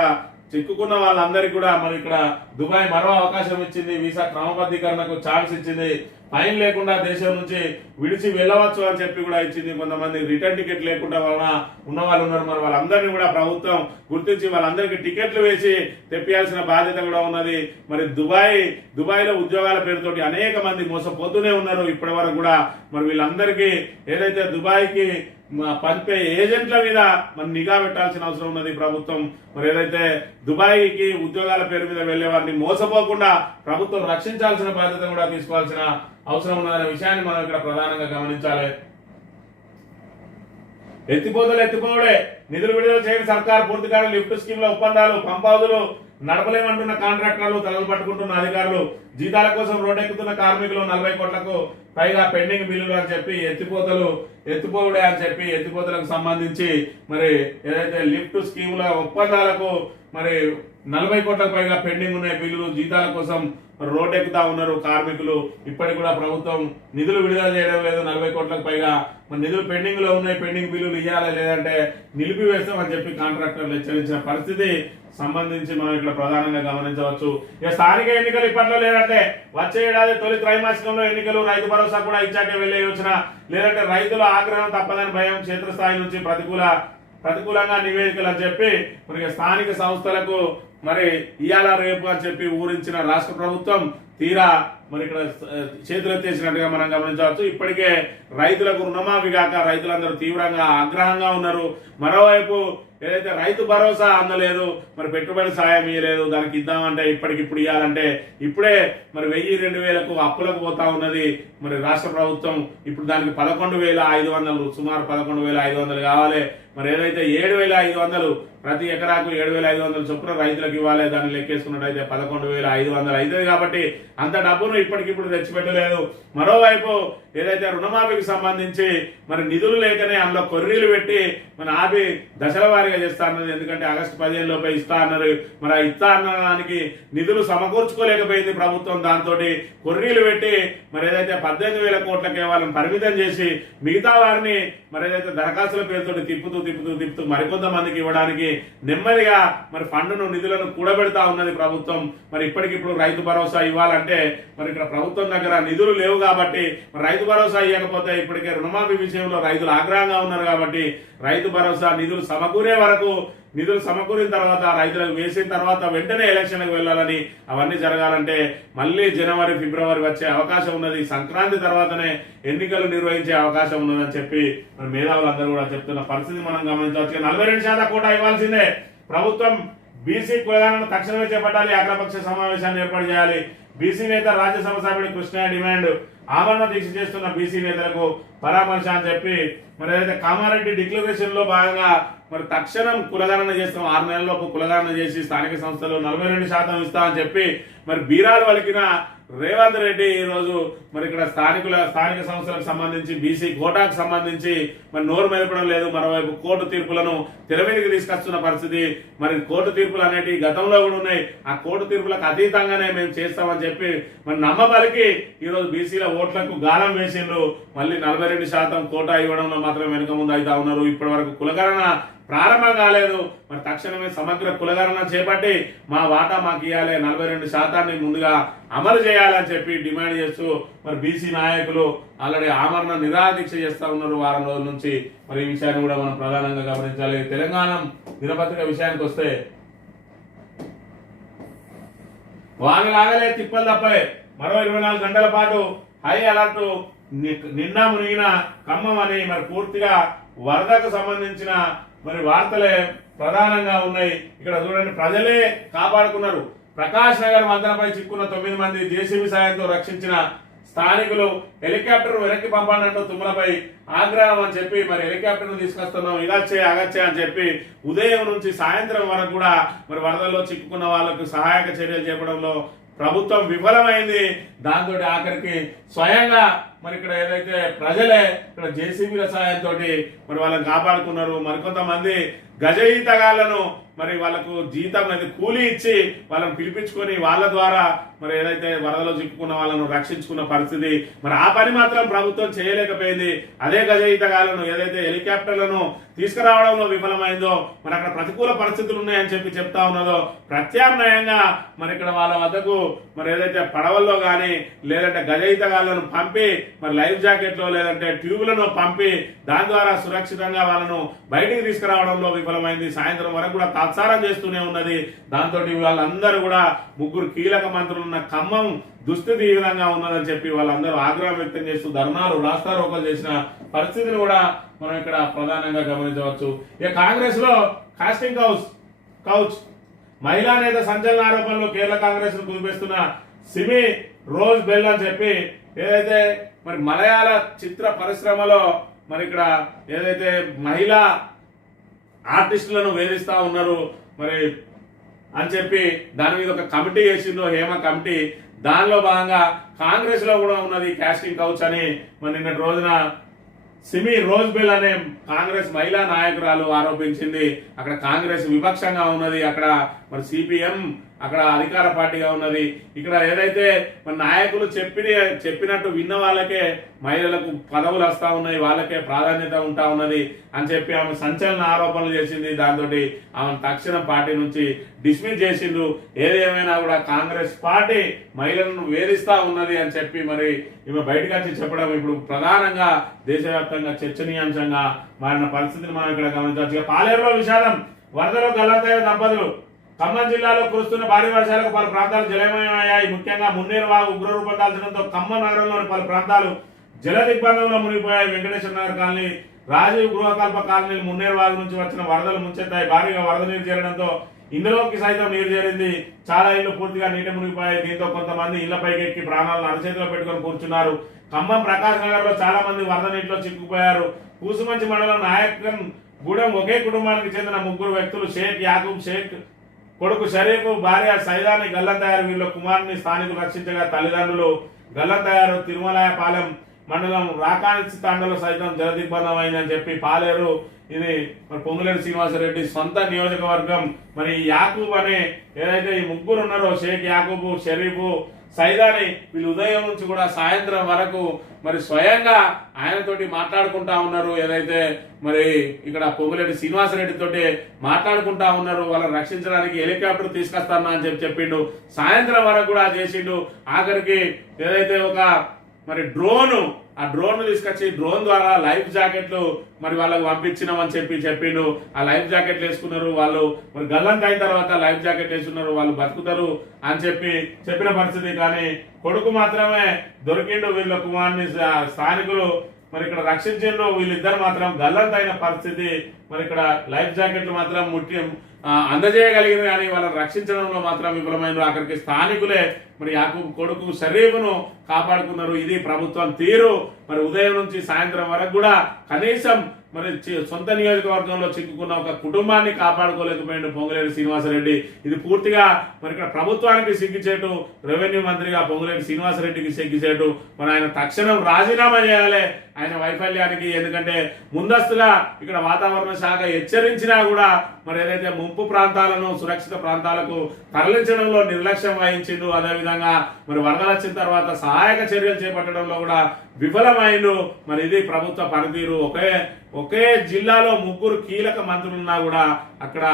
చిక్కుకున్న వాళ్ళందరికీ కూడా మరి ఇక్కడ దుబాయ్ మరో అవకాశం ఇచ్చింది, వీసా క్రమబద్ధీకరణకు ఛాన్స్ ఇచ్చింది, ఫైన్ లేకుండా దేశం నుంచి విడిచి వెళ్ళవచ్చు అని చెప్పి కూడా ఇచ్చింది. కొంతమంది రిటర్న్ టికెట్ లేకుండా ఉన్న వాళ్ళు ఉన్నారు. మరి వాళ్ళందరినీ కూడా ప్రభుత్వం గుర్తించి వాళ్ళందరికీ టికెట్లు వేసి తెప్పియాల్సిన బాధ్యత కూడా ఉన్నది. మరి దుబాయ్లో ఉద్యోగాల పేరుతోటి అనేక మంది మోసపోతూనే ఉన్నారు ఇప్పటి వరకు కూడా. మరి వీళ్ళందరికీ ఏదైతే దుబాయ్కి పంపే ఏజెంట్ల మీద మరి నిఘా పెట్టాల్సిన అవసరం ఉన్నది ప్రభుత్వం. మరి ఏదైతే దుబాయ్కి ఉద్యోగాల పేరు మీద వెళ్లే వారిని మోసపోకుండా ప్రభుత్వం రక్షించాల్సిన బాధ్యత కూడా తీసుకోవాల్సిన అవసరం ఉన్నదనే విషయాన్ని మనం ఇక్కడ ప్రధానంగా గమనించాలి. ఎత్తిపోవుడే, నిధులు విడుదల చేయని సర్కార్, పూర్తిగా లిఫ్ట్ స్కీమ్ లో ఒప్పందాలు, పంప్ హౌజులు నడపలేమంటున్న కాంట్రాక్టర్లు, తలలు పట్టుకుంటున్న అధికారులు, జీతాల కోసం రోడ్డెక్కుతున్న కార్మికులు, 40 కోట్లకు పైగా పెండింగ్ బిల్లులు అని చెప్పి ఎత్తిపోవుడే అని చెప్పి ఎత్తిపోతలకు సంబంధించి మరి ఏదైతే లిఫ్ట్ స్కీముల ఒప్పందాలకు మరి 40 కోట్లకు పైగా పెండింగ్ ఉన్నాయి బిల్లులు, జీతాల కోసం రోడ్డెక్కుతా ఉన్నారు కార్మికులు. ఇప్పటికి కూడా ప్రభుత్వం నిధులు విడుదల చేయడం లేదు. 40 కోట్లకు పైగా మరి నిధులు పెండింగ్ లో ఉన్నాయి, పెండింగ్ బిల్లులు ఇవ్వాలి, లేదంటే నిలిపివేస్తామని చెప్పి కాంట్రాక్టర్లు హెచ్చరించిన పరిస్థితి సంబంధించి మనం ఇక్కడ ప్రధానంగా గమనించవచ్చు. ఇక స్థానిక ఎన్నికలు ఇప్పట్లో లేదంటే వచ్చే ఏడాది తొలి త్రైమాసికంలో ఎన్నికలు, రైతు భరోసా కూడా ఇచ్చాకే వెళ్లే యోచన, లేదంటే రైతుల ఆగ్రహం తప్పదని భయం, క్షేత్రస్థాయి నుంచి ప్రతికూలంగా నివేదికలు అని చెప్పి మరి స్థానిక సంస్థలకు మరి ఇయాల రేపు అని చెప్పి ఊరించిన రాష్ట్ర ప్రభుత్వం తీరా మరి ఇక్కడ చేతులెత్తేసినట్టుగా మనం గమనించవచ్చు. ఇప్పటికే రైతులకు రుణమాఫీ కాక రైతులందరూ తీవ్రంగా ఆగ్రహంగా ఉన్నారు. మరోవైపు ఏదైతే రైతు భరోసా అందలేదు, మరి పెట్టుబడి సాయం ఇవ్వలేదు, దానికి ఇద్దామంటే ఇప్పటికిప్పుడు ఇవ్వాలంటే ఇప్పుడే మరి 1000-2000కు అప్పులకు పోతా ఉన్నది మరి రాష్ట్ర ప్రభుత్వం. ఇప్పుడు దానికి 11,500 సుమారు 11,500 కావాలి. మరి ఏదైతే 7,500 ప్రతి ఎకరాకు 7,500 చొప్పున రైతులకు ఇవ్వాలి, దాన్ని లెక్కేసుకున్నట్టయితే 11,500 అవుతుంది. కాబట్టి అంత డబ్బును ఇప్పటికిప్పుడు తెచ్చిపెట్టలేదు. మరోవైపు ఏదైతే రుణమాఫీకి సంబంధించి మరి నిధులు లేకనే అందులో కొర్రీలు పెట్టి మన ఆపి దశల భారీగా చేస్తా అన్నది. ఎందుకంటే ఆగస్టు 15 లోపే ఇస్తా అన్నారు. మరి ఆ ఇస్తా అన్నదానికి నిధులు సమకూర్చుకోలేకపోయింది ప్రభుత్వం. దాంతో కొర్రీలు పెట్టి మరి ఏదైతే 18,000 కోట్లకే వాళ్ళని పరిమితం చేసి మిగతా వారిని మరి ఏదైతే దరఖాస్తుల పేరుతో తిప్పుతూ మరికొంతమందికి ఇవ్వడానికి నెమ్మదిగా మరి ఫండ్ను నిధులను కూడబెడతా ఉన్నది ప్రభుత్వం. మరి ఇప్పటికిప్పుడు రైతు భరోసా ఇవ్వాలంటే మరి ఇక్కడ ప్రభుత్వం దగ్గర నిధులు లేవు కాబట్టి మరి రైతు భరోసా ఇవ్వకపోతే ఇప్పటికే రుణమాఫీ విషయంలో రైతులు ఆగ్రహంగా ఉన్నారు కాబట్టి రైతు భరోసా నిధులు సమకూరే వరకు, నిధులు సమకూరిన తర్వాత రైతులకు వేసిన తర్వాత వెంటనే ఎలక్షన్లకు వెళ్ళాలని, అవన్నీ జరగాలంటే మళ్ళీ జనవరి ఫిబ్రవరి వచ్చే అవకాశం ఉన్నది. సంక్రాంతి తర్వాతనే ఎన్నికలు నిర్వహించే అవకాశం ఉన్నదని చెప్పి మరి మేధావులందరూ కూడా చెప్తున్న పరిస్థితి మనం గమనించవచ్చు. 42% కోటా ఇవ్వాల్సిందే ప్రభుత్వం. బీసీ కులగాలను తక్షణమే చేపట్టాలి. అఖిలపక్ష సమావేశాన్ని ఏర్పాటు చేయాలి. బీసీ నేత రాజ్యసభ సభ్యుడు కృష్ణయ్య డిమాండ్. ఆమరణ దీక్ష చేస్తున్న బీసీ నేతలకు పరామర్శ అని చెప్పి మరి ఏదైతే కామారెడ్డి డిక్లరేషన్ లో భాగంగా మరి తక్షణం కులగణన చేస్తాం, 6 నెలల్లోపు కులగణన చేసి స్థానిక సంస్థలు 42% ఇస్తా అని చెప్పి మరి బీరాలు వలికిన రేవంత్ రెడ్డి ఈ రోజు మరి ఇక్కడ స్థానిక సంస్థలకు సంబంధించి బీసీ కోటాకు సంబంధించి మరి నోరు మెదపడం లేదు. మరోవైపు కోర్టు తీర్పులను తెర మీదకి తీసుకొస్తున్న పరిస్థితి. మరి కోర్టు తీర్పులు అనేటివి గతంలో కూడా ఉన్నాయి. ఆ కోర్టు తీర్పులకు అతీతంగానే మేము చేస్తామని చెప్పి మరి నమ్మబలికి ఈ రోజు బీసీల ఓట్లకు గాలం వేసిండ్రు. మళ్ళీ 42% కోటా ఇవ్వడంలో మాత్రం వెనుక ముందు అవుతా ఉన్నారు. ఇప్పటి వరకు కులగణన ప్రారంభం కాలేదు. మరి తక్షణమే సమగ్ర కులగణన చేపట్టి మా వాటా మాకు ఇవ్వాలి, 42% ముందుగా అమలు చేయాలని చెప్పి డిమాండ్ చేస్తూ మరి బీసీ నాయకులు ఆల్రెడీ ఆమరణ నిరాదీక్ష చేస్తా ఉన్నారు వారం రోజుల నుంచి. మరి ఈ విషయాన్ని కూడా మనం ప్రధానంగా గమనించాలి. తెలంగాణ దినపత్రిక విషయానికి వస్తే వానలాగలే తిప్పలు తప్పలే. మరో 24 గంటల పాటు హై అలర్ట్. నిన్న మునిగిన ఖమ్మం అని మరి పూర్తిగా వరదకు సంబంధించిన మరి వార్తలే ప్రధానంగా ఉన్నాయి. ఇక్కడ చూడండి, ప్రజలే కాపాడుకున్నారు. ప్రకాష్ నగర్ వంతెనపై చిక్కున్న 9 మంది జేసీబీ సాయంతో రక్షించిన స్థానికులు. హెలికాప్టర్ వెనక్కి పంపాలంటూ తుమ్మలపై ఆగ్రహం అని చెప్పి మరి హెలికాప్టర్ ను తీసుకొస్తున్నాం, ఇగచ్చే అగచ్చే అని చెప్పి ఉదయం నుంచి సాయంత్రం వరకు కూడా మరి వరదల్లో చిక్కుకున్న వాళ్లకు సహాయక చర్యలు చేపడంలో ప్రభుత్వం విఫలమైంది. దాంతో ఆఖరికి స్వయంగా మరి ఇక్కడ ఏదైతే ప్రజలే ఇక్కడ జేసీబీల సాయంతో మరి వాళ్ళని కాపాడుకున్నారు. మరికొంతమంది గజ ఈతగాళ్లను మరి వాళ్ళకు జీతం అయితే కూలీ ఇచ్చి వాళ్ళని పిలిపించుకొని వాళ్ళ ద్వారా మరి ఏదైతే వరదలో చిక్కుకున్న వాళ్ళను రక్షించుకున్న పరిస్థితి. మరి ఆ పని మాత్రం ప్రభుత్వం చేయలేకపోయింది. అదే గజ ఈతగాళ్లను ఏదైతే హెలికాప్టర్లను తీసుకురావడంలో విఫలమైందో, మరి అక్కడ ప్రతికూల పరిస్థితులు ఉన్నాయని చెప్పి చెప్తా ఉన్నదో, ప్రత్యామ్నాయంగా మరి ఇక్కడ వాళ్ళ వద్దకు మరి ఏదైతే పడవల్లో కానీ లేదంటే గజ ఈతగాళ్లను పంపి మరి లైఫ్ జాకెట్లో లేదంటే ట్యూబ్లను పంపి దాని ద్వారా సురక్షితంగా వాళ్ళను బయటికి తీసుకురావడంలో విఫలమైంది. సాయంత్రం వరకు కూడా తాత్సారం చేస్తూనే ఉన్నది. దాంతో వాళ్ళందరూ కూడా 3 కీలక మంత్రులు ఉన్న ఖమ్మం దుస్థితి ఈ విధంగా ఉన్నదని చెప్పి వాళ్ళందరూ ఆగ్రహం వ్యక్తం చేస్తూ ధర్నాలు రాస్తారోకలు చేసిన పరిస్థితిని కూడా మనం ఇక్కడ ప్రధానంగా గమనించవచ్చు. ఇక కాంగ్రెస్ లో కాస్టింగ్ కౌచ్ మహిళా నేత సంచలన ఆరోపణలు. కేరళ కాంగ్రెస్ ను కుదిపేస్తున్న సిమి రోజ్ బెల్ అని చెప్పి ఏదైతే మరి మలయాళ చిత్ర పరిశ్రమలో మరి ఇక్కడ ఏదైతే మహిళా ఆర్టిస్టులను వేధిస్తా ఉన్నారు మరి అని చెప్పి దాని మీద ఒక కమిటీ వేసిందో హేమ కమిటీ. దానిలో భాగంగా కాంగ్రెస్ లో కూడా ఉన్నది కాస్టింగ్ కౌచ్ అని మరి నిన్నటి రోజున సిమి రోజ్ బెల్ అనే కాంగ్రెస్ మహిళా నాయకురాలు ఆరోపించింది. అక్కడ కాంగ్రెస్ విపక్షంగా ఉన్నది, అక్కడ మరి సిపిఎం అక్కడ అధికార పార్టీగా ఉన్నది. ఇక్కడ ఏదైతే మన నాయకులు చెప్పినట్టు విన్న వాళ్ళకే మహిళలకు పదవులు వస్తా ఉన్నాయి, వాళ్ళకే ప్రాధాన్యత ఉంటా ఉన్నది అని చెప్పి ఆమె సంచలన ఆరోపణలు చేసింది. దాంతో ఆమె తక్షణం పార్టీ నుంచి డిస్మిస్ చేసిండు. ఏదేమైనా కూడా కాంగ్రెస్ పార్టీ మహిళలను వేధిస్తా ఉన్నది అని చెప్పి మరి ఈమె బయటకు వచ్చి చెప్పడం ఇప్పుడు ప్రధానంగా దేశవ్యాప్తంగా చర్చనీయాంశంగా మారిన పరిస్థితిని మనం ఇక్కడ గమనించవచ్చు. పాలేరులో విషాదం. వరదలో గల్లంతైన దంపతులు. ఖమ్మం జిల్లాలో కురుస్తున్న భారీ వర్షాలకు పలు ప్రాంతాలు జలమయమయ్యాయి. ముఖ్యంగా మున్నేరు వాగు ఉగ్రరూపం దాల్చడంతో ఖమ్మం నగరంలోని పలు ప్రాంతాలు జల దిగ్బంధంలో మునిగిపోయాయి. వెంకటేశ్వర నగర్ కాలనీ, రాజీవ్ గృహకల్ప కాలనీలు మున్నేరు వాగు నుంచి వచ్చిన వరదలు ముంచెత్తాయి. భారీగా వరద నీరు చేరడంతో ఇందులోకి సైతం నీరు చేరింది. చాలా ఇళ్లు పూర్తిగా నీట మునిగిపోయాయి. దీంతో కొంతమంది ఇళ్ల పైకెక్కి ప్రాణాలను అరచేతిలో పెట్టుకొని కూర్చున్నారు. ఖమ్మం ప్రకాశ్ నగర్ లో చాలా మంది వరద నీటిలో చిక్కుపోయారు. కూసుమంచి మండలం నాయకన్ గూడెం ఒకే కుటుంబానికి చెందిన 3 వ్యక్తులు షేక్ యాకూబ్ షేక్ కొడుకు షరీఫ్, భార్య సైదాని గల్లంతయ్యారు. వీళ్ళ కుమారుని స్థానికులు రక్షించగా తల్లిదండ్రులు గల్లంతయ్యారు. తిరుమలాయపాలెం మండలం రాకానిచి తాండలో సైతం జలదిగ్బంధం అయిందని చెప్పి పాలేరు ఇది మరి పొంగులేటి శ్రీనివాసరెడ్డి సొంత నియోజకవర్గం. మరి యాకూబ్ అనే ఏదైతే ఈ ముగ్గురు ఉన్నారో షేక్ యాకూబు, షరీఫు, సైదాని వీళ్ళు ఉదయం నుంచి కూడా సాయంత్రం వరకు మరి స్వయంగా ఆయనతోటి మాట్లాడుకుంటా ఉన్నారు. ఏదైతే మరి ఇక్కడ పొంగులేటి శ్రీనివాసరెడ్డి తోటి మాట్లాడుకుంటా ఉన్నారు. వాళ్ళని రక్షించడానికి హెలికాప్టర్ తీసుకొస్తానా అని చెప్పిండు. సాయంత్రం వరకు కూడా చేసిండు. ఆఖరికి ఏదైతే ఒక మరి ఆ డ్రోన్ తీసుకొచ్చి డ్రోన్ ద్వారా లైఫ్ జాకెట్లు మరి వాళ్ళకు పంపించినామని చెప్పిండు. ఆ లైఫ్ జాకెట్లు వేసుకున్నారు. వాళ్ళు మరి గల్లంత అయిన తర్వాత లైఫ్ జాకెట్ వేసుకున్నారు, వాళ్ళు బతుకుతారు అని చెప్పిన పరిస్థితి. కానీ కొడుకు మాత్రమే దొరికిండు. వీళ్ళ కుమార్ని స్థానికులు మరి ఇక్కడ రక్షించిండు. వీళ్ళిద్దరు మాత్రం గల్లంత అయిన పరిస్థితి. మరి ఇక్కడ లైఫ్ జాకెట్లు మాత్రం అందజేయగలిగింది, కానీ వాళ్ళని రక్షించడంలో మాత్రం విఫలమైన. అక్కడికి స్థానికులే మరి యాకూబ్ కొడుకు షరీఫ్ను కాపాడుకున్నారు. ఇది ప్రభుత్వం తీరు. మరి ఉదయం నుంచి సాయంత్రం వరకు కూడా కనీసం మరి సొంత నియోజకవర్గంలో చిక్కుకున్న ఒక కుటుంబాన్ని కాపాడుకోలేకపోయిండు పొంగులేటి శ్రీనివాసరెడ్డి. ఇది పూర్తిగా మరి ఇక్కడ ప్రభుత్వానికి సిగ్గుచేటు, రెవెన్యూ మంత్రిగా పొంగులేటి శ్రీనివాసరెడ్డికి సిగ్గుచేటు. మరి ఆయన తక్షణం రాజీనామా చేయాలి ఆయన వైఫల్యానికి. ఎందుకంటే ముందస్తుగా ఇక్కడ వాతావరణ శాఖ హెచ్చరించినా కూడా మరి ఏదైతే ముంపు ప్రాంతాలను సురక్షిత ప్రాంతాలకు తరలించడంలో నిర్లక్ష్యం వహించిండు. అదేవిధంగా మరి వరదలు వచ్చిన తర్వాత సహాయక చర్యలు చేపట్టడంలో కూడా విఫలమైండు. మరి ఇది ప్రభుత్వ పనితీరు. ఒకే జిల్లాలో ముగ్గురు కీలక మంత్రులున్నా కూడా అక్కడ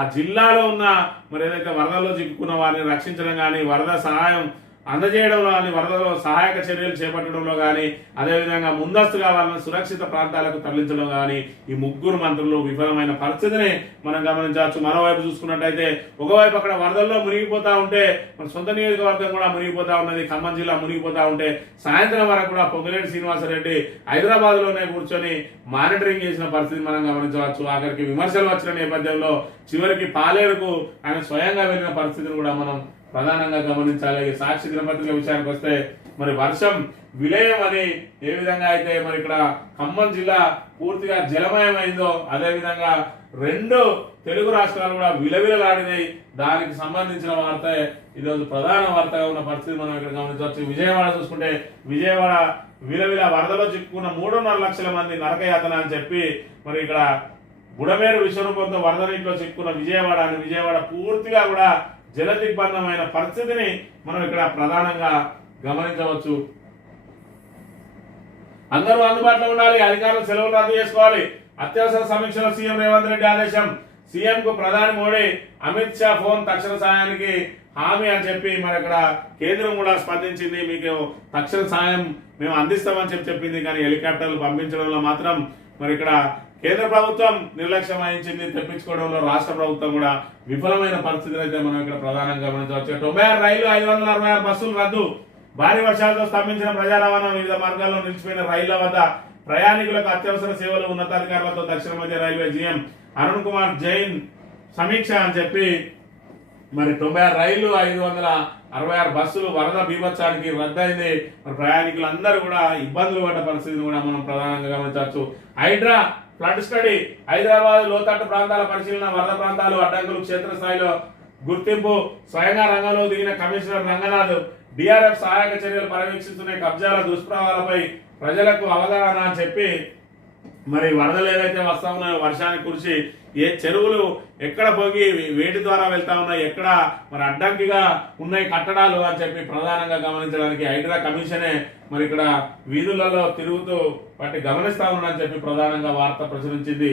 ఆ జిల్లాలో ఉన్న మరి ఏదైతే వరదలో చిక్కుకున్న వారిని రక్షించడం కానీ, వరద సహాయం అందజేయడంలో కానీ, వరదలో సహాయక చర్యలు చేపట్టడంలో కానీ, అదేవిధంగా ముందస్తుగా వాళ్ళని సురక్షిత ప్రాంతాలకు తరలించడం కానీ ఈ ముగ్గురు మంత్రులు విఫలమైన పరిస్థితిని మనం గమనించవచ్చు. మరోవైపు చూసుకున్నట్టయితే ఒకవైపు అక్కడ వరదల్లో మునిగిపోతా ఉంటే మన సొంత నియోజకవర్గం కూడా మునిగిపోతా ఉన్నది. ఖమ్మం జిల్లా మునిగిపోతా ఉంటే సాయంత్రం వరకు కూడా పొంగులేటి శ్రీనివాసరెడ్డి హైదరాబాద్ లోనే కూర్చొని మానిటరింగ్ చేసిన పరిస్థితి మనం గమనించవచ్చు. ఆఖరికి విమర్శలు వచ్చిన నేపథ్యంలో చివరికి పాలేరుకు ఆయన స్వయంగా వెళ్ళిన పరిస్థితిని కూడా మనం ప్రధానంగా గమనించాలి. సాక్షి దినపత్రిక విషయానికి వస్తే మరి వర్షం విలయం అని ఏ విధంగా అయితే మరి ఇక్కడ ఖమ్మం జిల్లా పూర్తిగా జలమయమైందో అదేవిధంగా 2 తెలుగు రాష్ట్రాలు కూడా విలవిలలాడినాయి. దానికి సంబంధించిన వార్త ఈరోజు ప్రధాన వార్తగా ఉన్న పరిస్థితి మనం ఇక్కడ గమనించవచ్చు. విజయవాడ చూసుకుంటే విజయవాడ విలవిల వరదలో చిక్కుకున్న 3.5 లక్షల మంది నరకయాతన అని చెప్పి మరి ఇక్కడ బుడమేరు విశ్వరూపంతో వరద నీటిలో చిక్కుకున్న విజయవాడ పూర్తిగా కూడా జల దిగ్బంధమైన పరిస్థితిని మనం ఇక్కడ ప్రధానంగా గమనించవచ్చు. అందరూ అందుబాటులో ఉండాలి, అధికారులు సెలవులు రద్దు చేసుకోవాలి. అత్యవసర సమీక్షలో సీఎం రేవంత్ రెడ్డి ఆదేశం. సీఎం కు ప్రధాని మోడీ, అమిత్ షా ఫోన్, తక్షణ సాయానికి హామీ అని చెప్పి మరి ఇక్కడ కేంద్రం కూడా స్పందించింది. మీకు తక్షణ సాయం మేము అందిస్తామని చెప్పింది. కానీ హెలికాప్టర్లు పంపించడంలో మాత్రం మరి ఇక్కడ కేంద్ర ప్రభుత్వం నిర్లక్ష్యం వహించింది. తెప్పించుకోవడంలో రాష్ట్ర ప్రభుత్వం కూడా విఫలమైన పరిస్థితులు అయితే మనం ఇక్కడ ప్రధానంగా గమనించవచ్చు. 96 రైలు, 566 బస్సులు రద్దు. భారీ వర్షాలతో స్తంభించిన ప్రజా రవాణా వివిధ మార్గాల్లో నిలిచిపోయిన రైళ్ల వద్ద ప్రయాణికులకు అత్యవసర సేవలు ఉన్నతాధికారులతో దక్షిణ మధ్య రైల్వే జీఎం అరుణ్ కుమార్ జైన్ సమీక్ష అని చెప్పి మరి 96 రైళ్లు, 566 బస్సులు వరద బీభత్సానికి రద్దయింది. మరి ప్రయాణికులందరూ కూడా ఇబ్బందులు పడ్డ పరిస్థితిని కూడా మనం ప్రధానంగా గమనించవచ్చు. హైడ్రా ఫ్లడ్ స్టడీ, హైదరాబాద్ లోతట్టు ప్రాంతాల పరిశీలన, వరద ప్రాంతాలు, అడ్డంకులు, క్షేత్రస్థాయిలో గుర్తింపు. స్వయంగా రంగంలో దిగిన కమిషనర్ రంగనాథ్. డిఆర్ఎఫ్ సహాయక చర్యలు పర్యవేక్షిస్తున్న కబ్జాల దుష్ప్రభావాలపై ప్రజలకు అవగాహన అని చెప్పి మరి వరదలు ఏదైతే వస్తా ఉన్నాయో వర్షానికి కురిసి ఏ చెరువులు ఎక్కడ పోగి వేటి ద్వారా వెళ్తా ఉన్నాయి, ఎక్కడ మరి అడ్డంకిగా ఉన్నాయి కట్టడాలు అని చెప్పి ప్రధానంగా గమనించడానికి హైడ్రా కమిషనే మరి ఇక్కడ వీధులలో తిరుగుతూ వాటిని గమనిస్తా ఉన్నారని చెప్పి ప్రధానంగా వార్త ప్రచురించింది.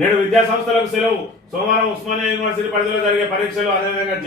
నేడు విద్యా సంస్థలకు సెలవు. సోమవారం ఉస్మానియా యూనివర్సిటీ పరిధిలో జరిగే పరీక్షలు, అదేవిధంగా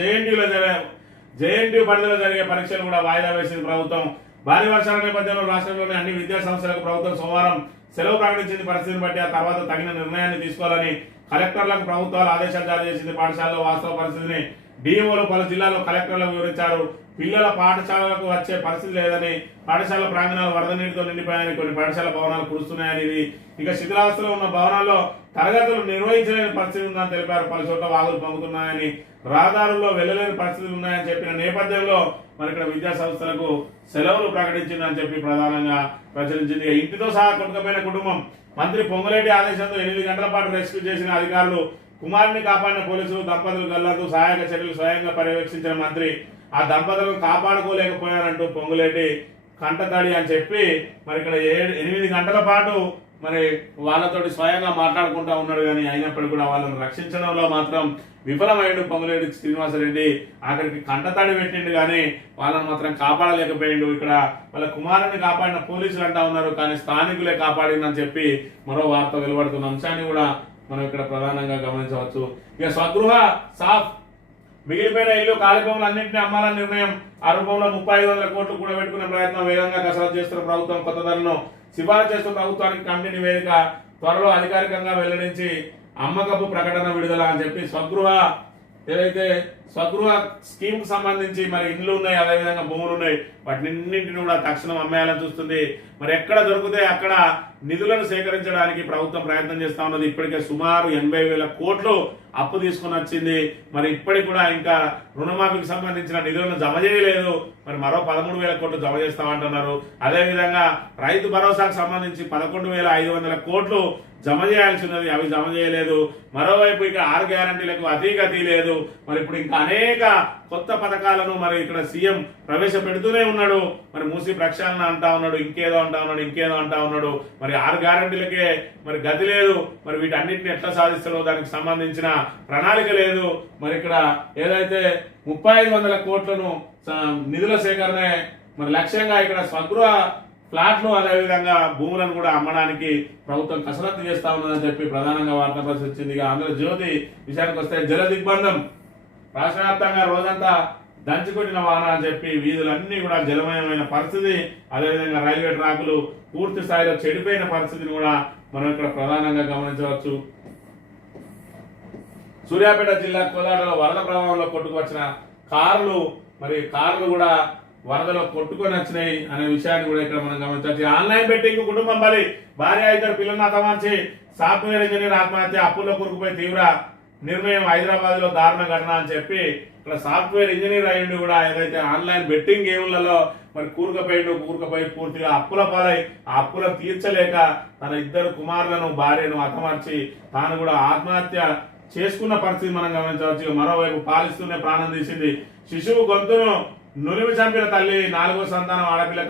జేఎన్టీయూ పరిధిలో జరిగే పరీక్షలు కూడా వాయిదా వేసింది ప్రభుత్వం. భారీ వర్షాల నేపథ్యంలో రాష్ట్రంలోని అన్ని విద్యా సంస్థలకు ప్రభుత్వం సోమవారం సెలవు ప్రకటించింది. పరిస్థితిని బట్టి ఆ తర్వాత తగిన నిర్ణయాన్ని తీసుకోవాలని కలెక్టర్లకు ప్రభుత్వాలు ఆదేశాలు జారీ చేసింది. పాఠశాలలో వాస్తవ పరిస్థితిని డిఎంఓలు పలు జిల్లాల్లో కలెక్టర్లకు వివరించారు. పిల్లల పాఠశాలలకు వచ్చే పరిస్థితి లేదని, పాఠశాల ప్రాంగణాలు వరద నీటితో నిండిపోయాయని, కొన్ని పాఠశాల భవనాలు కురుస్తున్నాయని, ఇక శిథిలావస్థలో ఉన్న భవనాల్లో తరగతులు నిర్వహించలేని పరిస్థితి ఉందని తెలిపారు. పలు చోట్ల వాగులు పొంగుతున్నాయని, రహదారుల్లో వెళ్లలేని పరిస్థితులు ఉన్నాయని చెప్పిన నేపథ్యంలో మరి ఇక్కడ విద్యా సంస్థలకు సెలవులు ప్రకటించిందని చెప్పి ప్రధానంగా ప్రచురించింది. ఇంటితో సహా కొట్టుకుపోయిన కుటుంబం. మంత్రి పొంగులేటి ఆదేశంతో 8 గంటల పాటు రెస్క్యూ చేసిన అధికారులు, కుమారుని కాపాడిన పోలీసులు, దంపతులు గల్లంతు, సహాయక చర్యలు స్వయంగా పర్యవేక్షించిన మంత్రి ఆ దంపతులను కాపాడుకోలేకపోయారంటూ పొంగులేటి కంటతడి అని చెప్పి మరి ఇక్కడ 8 గంటల పాటు మరి వాళ్ళతోటి స్వయంగా మాట్లాడుకుంటా ఉన్నాడు. కానీ అయినప్పటికీ కూడా వాళ్ళని రక్షించడంలో మాత్రం విఫలమైండు పొంగులేటి శ్రీనివాసరెడ్డి. ఆఖరికి కంటతడి పెట్టిండు కానీ వాళ్ళని మాత్రం కాపాడలేకపోయిండు. ఇక్కడ వాళ్ళ కుమారుని కాపాడిన పోలీసులు అంటా ఉన్నారు, కానీ స్థానికులే కాపాడిందని చెప్పి మరో వార్త వెలువడుతున్న అంశాన్ని కూడా మనం ఇక్కడ ప్రధానంగా గమనించవచ్చు. ఇక స్వగృహ సాఫ్, మిగిలిపోయిన ఇల్లు ఖాళీ భూములు అన్నింటినీ అమ్మాలని నిర్ణయం. ఆ రూపంలో 35,000 కోట్లు కూడా పెట్టుకునే ప్రయత్నం వేగంగా కసరత్తు చేస్తున్న ప్రభుత్వం. కొత్త ధరలను సిఫారసు చేస్తున్న ప్రభుత్వానికి కమిటీ నివేదిక త్వరలో అధికారికంగా వెల్లడించి అమ్మకపు ప్రకటన విడుదల అని చెప్పి స్వగృహ ఏదైతే స్వగృహ స్కీమ్ కు సంబంధించి మరి ఇండ్లు ఉన్నాయి, అదేవిధంగా భూములు ఉన్నాయి, వాటినిన్నింటిని కూడా తక్షణం అమ్మేయాలని చూస్తుంది. మరి ఎక్కడ దొరికితే అక్కడ నిధులను సేకరించడానికి ప్రభుత్వం ప్రయత్నం చేస్తా ఉన్నది. ఇప్పటికే సుమారు 80,000 కోట్లు అప్పు తీసుకుని వచ్చింది. మరి ఇప్పటికి కూడా ఇంకా రుణమాఫీకి సంబంధించిన నిధులను జమ చేయలేదు. మరి మరో 13,000 కోట్లు జమ చేస్తామంటున్నారు. అదేవిధంగా రైతు భరోసాకు సంబంధించి 11,500 కోట్లు జమ చేయాల్సి ఉన్నది, అవి జమ చేయలేదు. మరోవైపు ఇక 6 గ్యారంటీలకు అతీగతి లేదు. మరి ఇప్పుడు ఇంకా అనేక కొత్త పథకాలను మరి ఇక్కడ సీఎం ప్రవేశపెడుతూనే ఉన్నాడు. మరి మూసి ప్రక్షాళన అంటా ఉన్నాడు, ఇంకేదో అంటా ఉన్నాడు. మరి 6 గ్యారంటీలకే మరి గతి లేదు. మరి వీటన్నిటిని ఎట్లా సాధిస్తారో దానికి సంబంధించిన ప్రణాళిక లేదు. మరి ఇక్కడ ఏదైతే 35,000 కోట్లను నిధుల సేకరణే మరి లక్ష్యంగా ఇక్కడ స్వగృహ ఫ్లాట్లు అదేవిధంగా భూములను కూడా అమ్మడానికి ప్రభుత్వం కసరత్తు చేస్తా ఉన్నదని చెప్పి ప్రధానంగా వార్తా పరిస్థితి వచ్చింది. ఇక ఆంధ్రజ్యోతి విషయానికి వస్తే జల దిగ్బంధం, రాష్ట్ర వ్యాప్తంగా రోజంతా దంచుకొట్టిన వాన అని చెప్పి వీధులన్నీ కూడా జలమయమైన పరిస్థితి, అదేవిధంగా రైల్వే ట్రాకులు పూర్తి స్థాయిలో చెడిపోయిన పరిస్థితిని కూడా మనం ఇక్కడ ప్రధానంగా గమనించవచ్చు. సూర్యాపేట జిల్లా కోదాడలో వరద ప్రభావంలో కొట్టుకొచ్చిన కార్లు కూడా వరదలో కొట్టుకొని వచ్చినాయి అనే విషయాన్ని కూడా ఇక్కడ మనం గమనించవచ్చు. ఆన్లైన్ బెట్టింగ్ కుటుంబం బలి, భార్య 2 పిల్లలను హతమార్చి సాఫ్ట్వేర్ ఇంజనీర్ ఆత్మహత్య, అప్పుల్లో కూరుకుపోయి తీవ్ర నిర్ణయం. హైదరాబాద్ లో దారుణ ఘటన అని చెప్పి ఇక్కడ సాఫ్ట్వేర్ ఇంజనీర్ అయ్యిండు కూడా ఏదైతే ఆన్లైన్ బెట్టింగ్ గేమ్లలో మరి కూరుకుపోయి పూర్తిగా అప్పుల పాలై ఆ అప్పులను తీర్చలేక తన 2 కుమారులను భార్యను హతమార్చి తాను కూడా ఆత్మహత్య చేసుకున్న పరిస్థితి మనం గమనించవచ్చు. మరోవైపు పాలిస్తూనే ప్రాణం తీసింది. శిశువు గొంతును నులిమి చంపిన తల్లి, 4వ సంతానం ఆడపిల్ల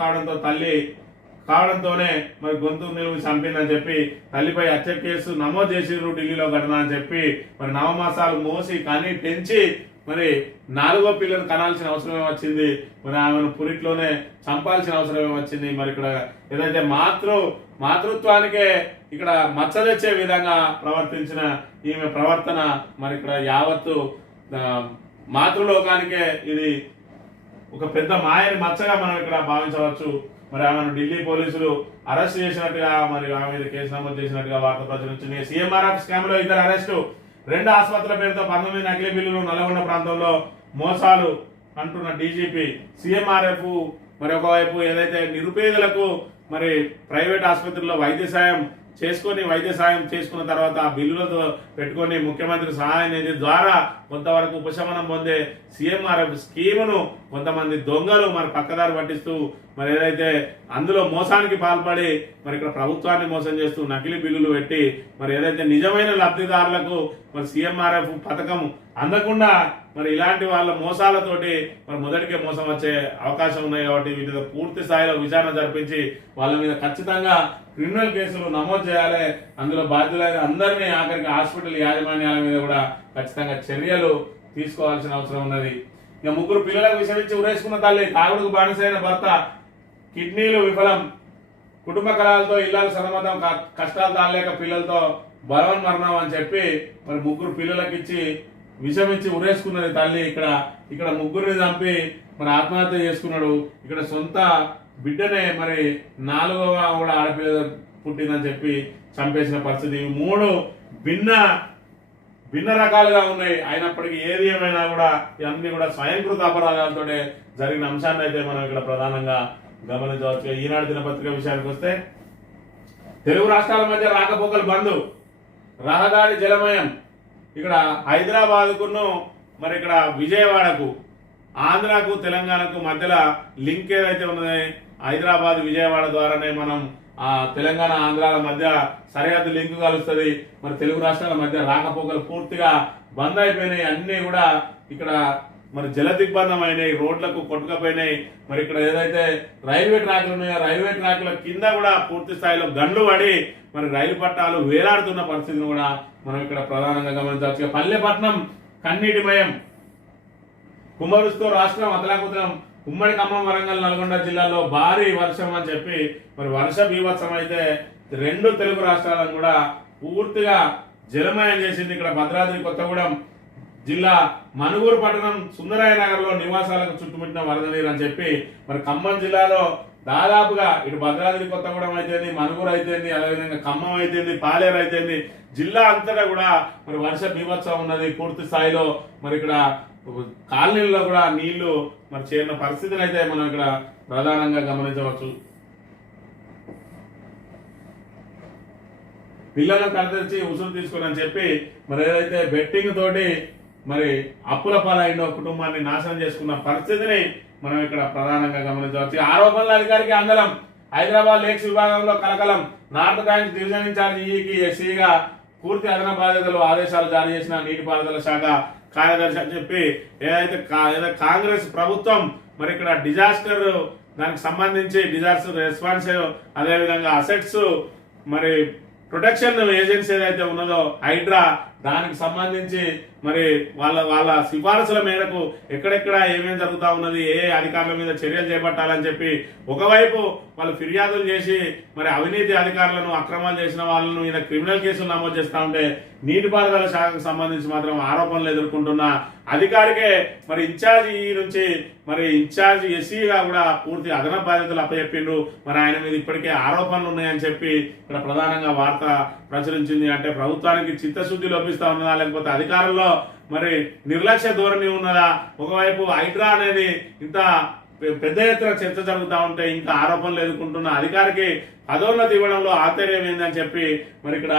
కావడంతోనే మరి గొంతు నిలువి చంపిందని చెప్పి తల్లిపై హత్య కేసు నమోదు చేసిరు ఢిల్లీలో ఘటన అని చెప్పి మరి 9 మాసాలు మోసి కని పెంచి మరి 4వ పిల్లను కనాల్సిన అవసరమే వచ్చింది. మరి ఆమెను పురిట్లోనే చంపాల్సిన అవసరమే వచ్చింది. మరి ఇక్కడ ఏదైతే మాతృత్వానికే ఇక్కడ మచ్చ తెచ్చే విధంగా ప్రవర్తించిన ఈమె ప్రవర్తన మరి ఇక్కడ యావత్తు మాతృలోకానికే ఇది ఒక పెద్ద మాయని మచ్చగా మనం ఇక్కడ భావించవచ్చు. మరి ఆమెను ఢిల్లీ పోలీసులు అరెస్ట్ చేసినట్టుగా మరి ఆమె మీద కేసు నమోదు చేసినట్టుగా వార్త ప్రచురించింది. సీఎంఆర్ఎఫ్ స్కామ్ లో 2 అరెస్టు, 2 ఆసుపత్రుల పేరుతో 19 నకిలీ బిల్లులు, నల్గొండ ప్రాంతంలో మోసాలు అంటున్న డీజీపీ. సీఎంఆర్ఎఫ్ మరి ఒకవైపు ఏదైతే నిరుపేదలకు మరి ప్రైవేట్ ఆసుపత్రుల్లో వైద్య సాయం చేసుకున్న తర్వాత ఆ బిల్లులతో పెట్టుకొని ముఖ్యమంత్రి సహాయ నిధి ద్వారా కొంతవరకు ఉపశమనం పొందే సీఎంఆర్ఎఫ్ స్కీమును కొంతమంది దొంగలు మరి పక్కదారి పట్టిస్తూ మరి ఏదైతే అందులో మోసానికి పాల్పడి మరి ఇక్కడ ప్రభుత్వాన్ని మోసం చేస్తూ నకిలీ బిల్లులు పెట్టి మరి ఏదైతే నిజమైన లబ్ధిదారులకు మరి సీఎంఆర్ఎఫ్ పథకం అందకుండా మరి ఇలాంటి వాళ్ళ మోసాలతోటి మరి మొదటికే మోసం వచ్చే అవకాశం ఉన్నాయి. కాబట్టి వీటి మీద పూర్తి స్థాయిలో విచారణ జరిపించి వాళ్ళ మీద ఖచ్చితంగా క్రిమినల్ కేసులు నమోదు చేయాలి. అందులో బాధ్యులైన అందరినీ ఆఖరికి హాస్పిటల్ యాజమాన్యాల మీద కూడా ఖచ్చితంగా చర్యలు తీసుకోవాల్సిన అవసరం ఉన్నది. ఇక 3 పిల్లలకు విషమించి ఉరేసుకున్న తల్లి, తాగుడుకు బానిసైన భర్త, కిడ్నీలు విఫలం, కుటుంబ కళాలతో ఇళ్లకు సన్నమతం, కష్టాలు తాళలేక పిల్లలతో బలవన్మరణం అని చెప్పి మరి 3 పిల్లలకి ఇచ్చి విషమించి ఉరేసుకున్నది తల్లి. ఇక్కడ 3ని చంపి మరి ఆత్మహత్య చేసుకున్నాడు. ఇక్కడ సొంత బిడ్డనే మరి 4వ కూడా ఆడపిల్ల పుట్టిందని చెప్పి చంపేసిన పరిస్థితి. 3 భిన్న రకాలుగా ఉన్నాయి. అయినప్పటికీ ఏది ఏమైనా కూడా ఇవన్నీ కూడా స్వయంకృత అపరాధాలతో జరిగిన అంశాన్ని అయితే మనం ఇక్కడ ప్రధానంగా గమనించవచ్చు. ఈనాడు దినపత్రిక విషయానికి వస్తే తెలుగు రాష్ట్రాల మధ్య రాకపోకలు బంద్, రహదారి జలమయం. ఇక్కడ హైదరాబాద్కును మరి ఇక్కడ విజయవాడకు, ఆంధ్రాకు, తెలంగాణకు మధ్యలో లింక్ ఏదైతే ఉన్నది హైదరాబాద్ విజయవాడ ద్వారానే మనం ఆ తెలంగాణ ఆంధ్రాల మధ్య సరిహద్దు లింక్ కలుస్తుంది. మరి తెలుగు రాష్ట్రాల మధ్య రాకపోకలు పూర్తిగా బంద్ అయిపోయినాయి. అన్ని కూడా ఇక్కడ మరి జల దిగ్బంధం అయినాయి, రోడ్లకు కొట్టుకపోయినాయి. మరి ఇక్కడ ఏదైతే రైల్వే ట్రాక్లు ఉన్నాయో రైల్వే ట్రాక్ల కింద కూడా పూర్తి స్థాయిలో గండ్లు పడి మరి రైలు పట్టాలు వేలాడుతున్న పరిస్థితిని కూడా మనం ఇక్కడ ప్రధానంగా గమనించవచ్చు. పల్లెపట్నం కన్నీటిమయం, కుంభవృష్టితో రాష్ట్రం అతలాకుతలం. ఉమ్మడి ఖమ్మం, వరంగల్, నల్గొండ జిల్లాలో భారీ వర్షం అని చెప్పి మరి వర్ష బీభత్సం అయితే 2 తెలుగు రాష్ట్రాలను కూడా పూర్తిగా జలమయం చేసింది. ఇక్కడ భద్రాద్రి కొత్తగూడెం జిల్లా మనుగూరు పట్టణం సుందరయ్య నగర్ లో నివాసాలకు చుట్టుముట్టిన వరద నీరు అని చెప్పి మరి ఖమ్మం జిల్లాలో దాదాపుగా ఇటు భద్రాద్రి కొత్తగూడెం అయితేంది, మనుగూరు అయితేంది, అదేవిధంగా ఖమ్మం అయితేంది, పాలేరు అయితేంది, జిల్లా అంతటా కూడా మరి వర్ష బీభత్సం ఉన్నది పూర్తి స్థాయిలో. మరి ఇక్కడ కాలనీల్లో కూడా నీళ్లు మరి చేరిన పరిస్థితిని అయితే మనం ఇక్కడ ప్రధానంగా గమనించవచ్చు. పిల్లలను కలతెరిచి ఉసురు తీసుకుని చెప్పి మరి ఏదైతే బెట్టింగ్ తోటి మరి అప్పుల పాలైన కుటుంబాన్ని నాశనం చేసుకున్న పరిస్థితిని మనం ఇక్కడ ప్రధానంగా గమనించవచ్చు. ఆరోపణల అధికారికి అందలం, హైదరాబాద్ లేక్స్ విభాగంలో కలకలం. నార్త్ బ్యాంక్ డివిజన్ ఇన్ఛార్జ్ ఈకి ఎస్సీగా పూర్తి అదనపు బాధ్యతలు ఆదేశాలు జారీ చేసిన నీటిపారుదల శాఖ కార్యదర్శి అని చెప్పి ఏదైతే కాంగ్రెస్ ప్రభుత్వం మరి ఇక్కడ డిజాస్టర్ దానికి సంబంధించి డిజాస్టర్ రెస్పాన్స్ అదేవిధంగా అసెట్స్ మరి ప్రొటెక్షన్ ఏజెన్సీ ఏదైతే ఉన్నదో హైడ్రా, దానికి సంబంధించి మరి వాళ్ళ సిఫారసుల మేరకు ఎక్కడెక్కడ ఏమేమి జరుగుతూ ఉన్నది, ఏ అధికారుల మీద చర్యలు చేపట్టాలని చెప్పి ఒకవైపు వాళ్ళు ఫిర్యాదులు చేసి మరి అవినీతి అధికారులను, అక్రమాలు చేసిన వాళ్ళను మీద క్రిమినల్ కేసులు నమోదు చేస్తూ ఉంటే నీటిపారుదల శాఖకు సంబంధించి మాత్రం ఆరోపణలు ఎదుర్కొంటున్న అధికారికే మరి ఇన్ఛార్జి నుంచి మరి ఇన్ఛార్జి ఎస్సీగా కూడా పూర్తి అదనపు బాధ్యతలు అప్పచెప్పిండ్రు. మరి ఆయన మీద ఇప్పటికే ఆరోపణలు ఉన్నాయని చెప్పి ఇక్కడ ప్రధానంగా వార్త ప్రచురించింది. అంటే ప్రభుత్వానికి చిత్తశుద్ధి లోపిస్తా ఉన్నదా, లేకపోతే అధికారుల్లో మరి నిర్లక్ష్య ధోరణి ఉన్నదా? ఒకవైపు హైడ్రా అనేది ఇంత పెద్ద ఎత్తున చర్చ జరుగుతూ ఉంటే ఇంకా ఆరోపణలు ఎదుర్కొంటున్న అధికారికి పదోన్నతి ఇవ్వడంలో ఆశ్చర్యం ఏందని చెప్పి మరి ఇక్కడ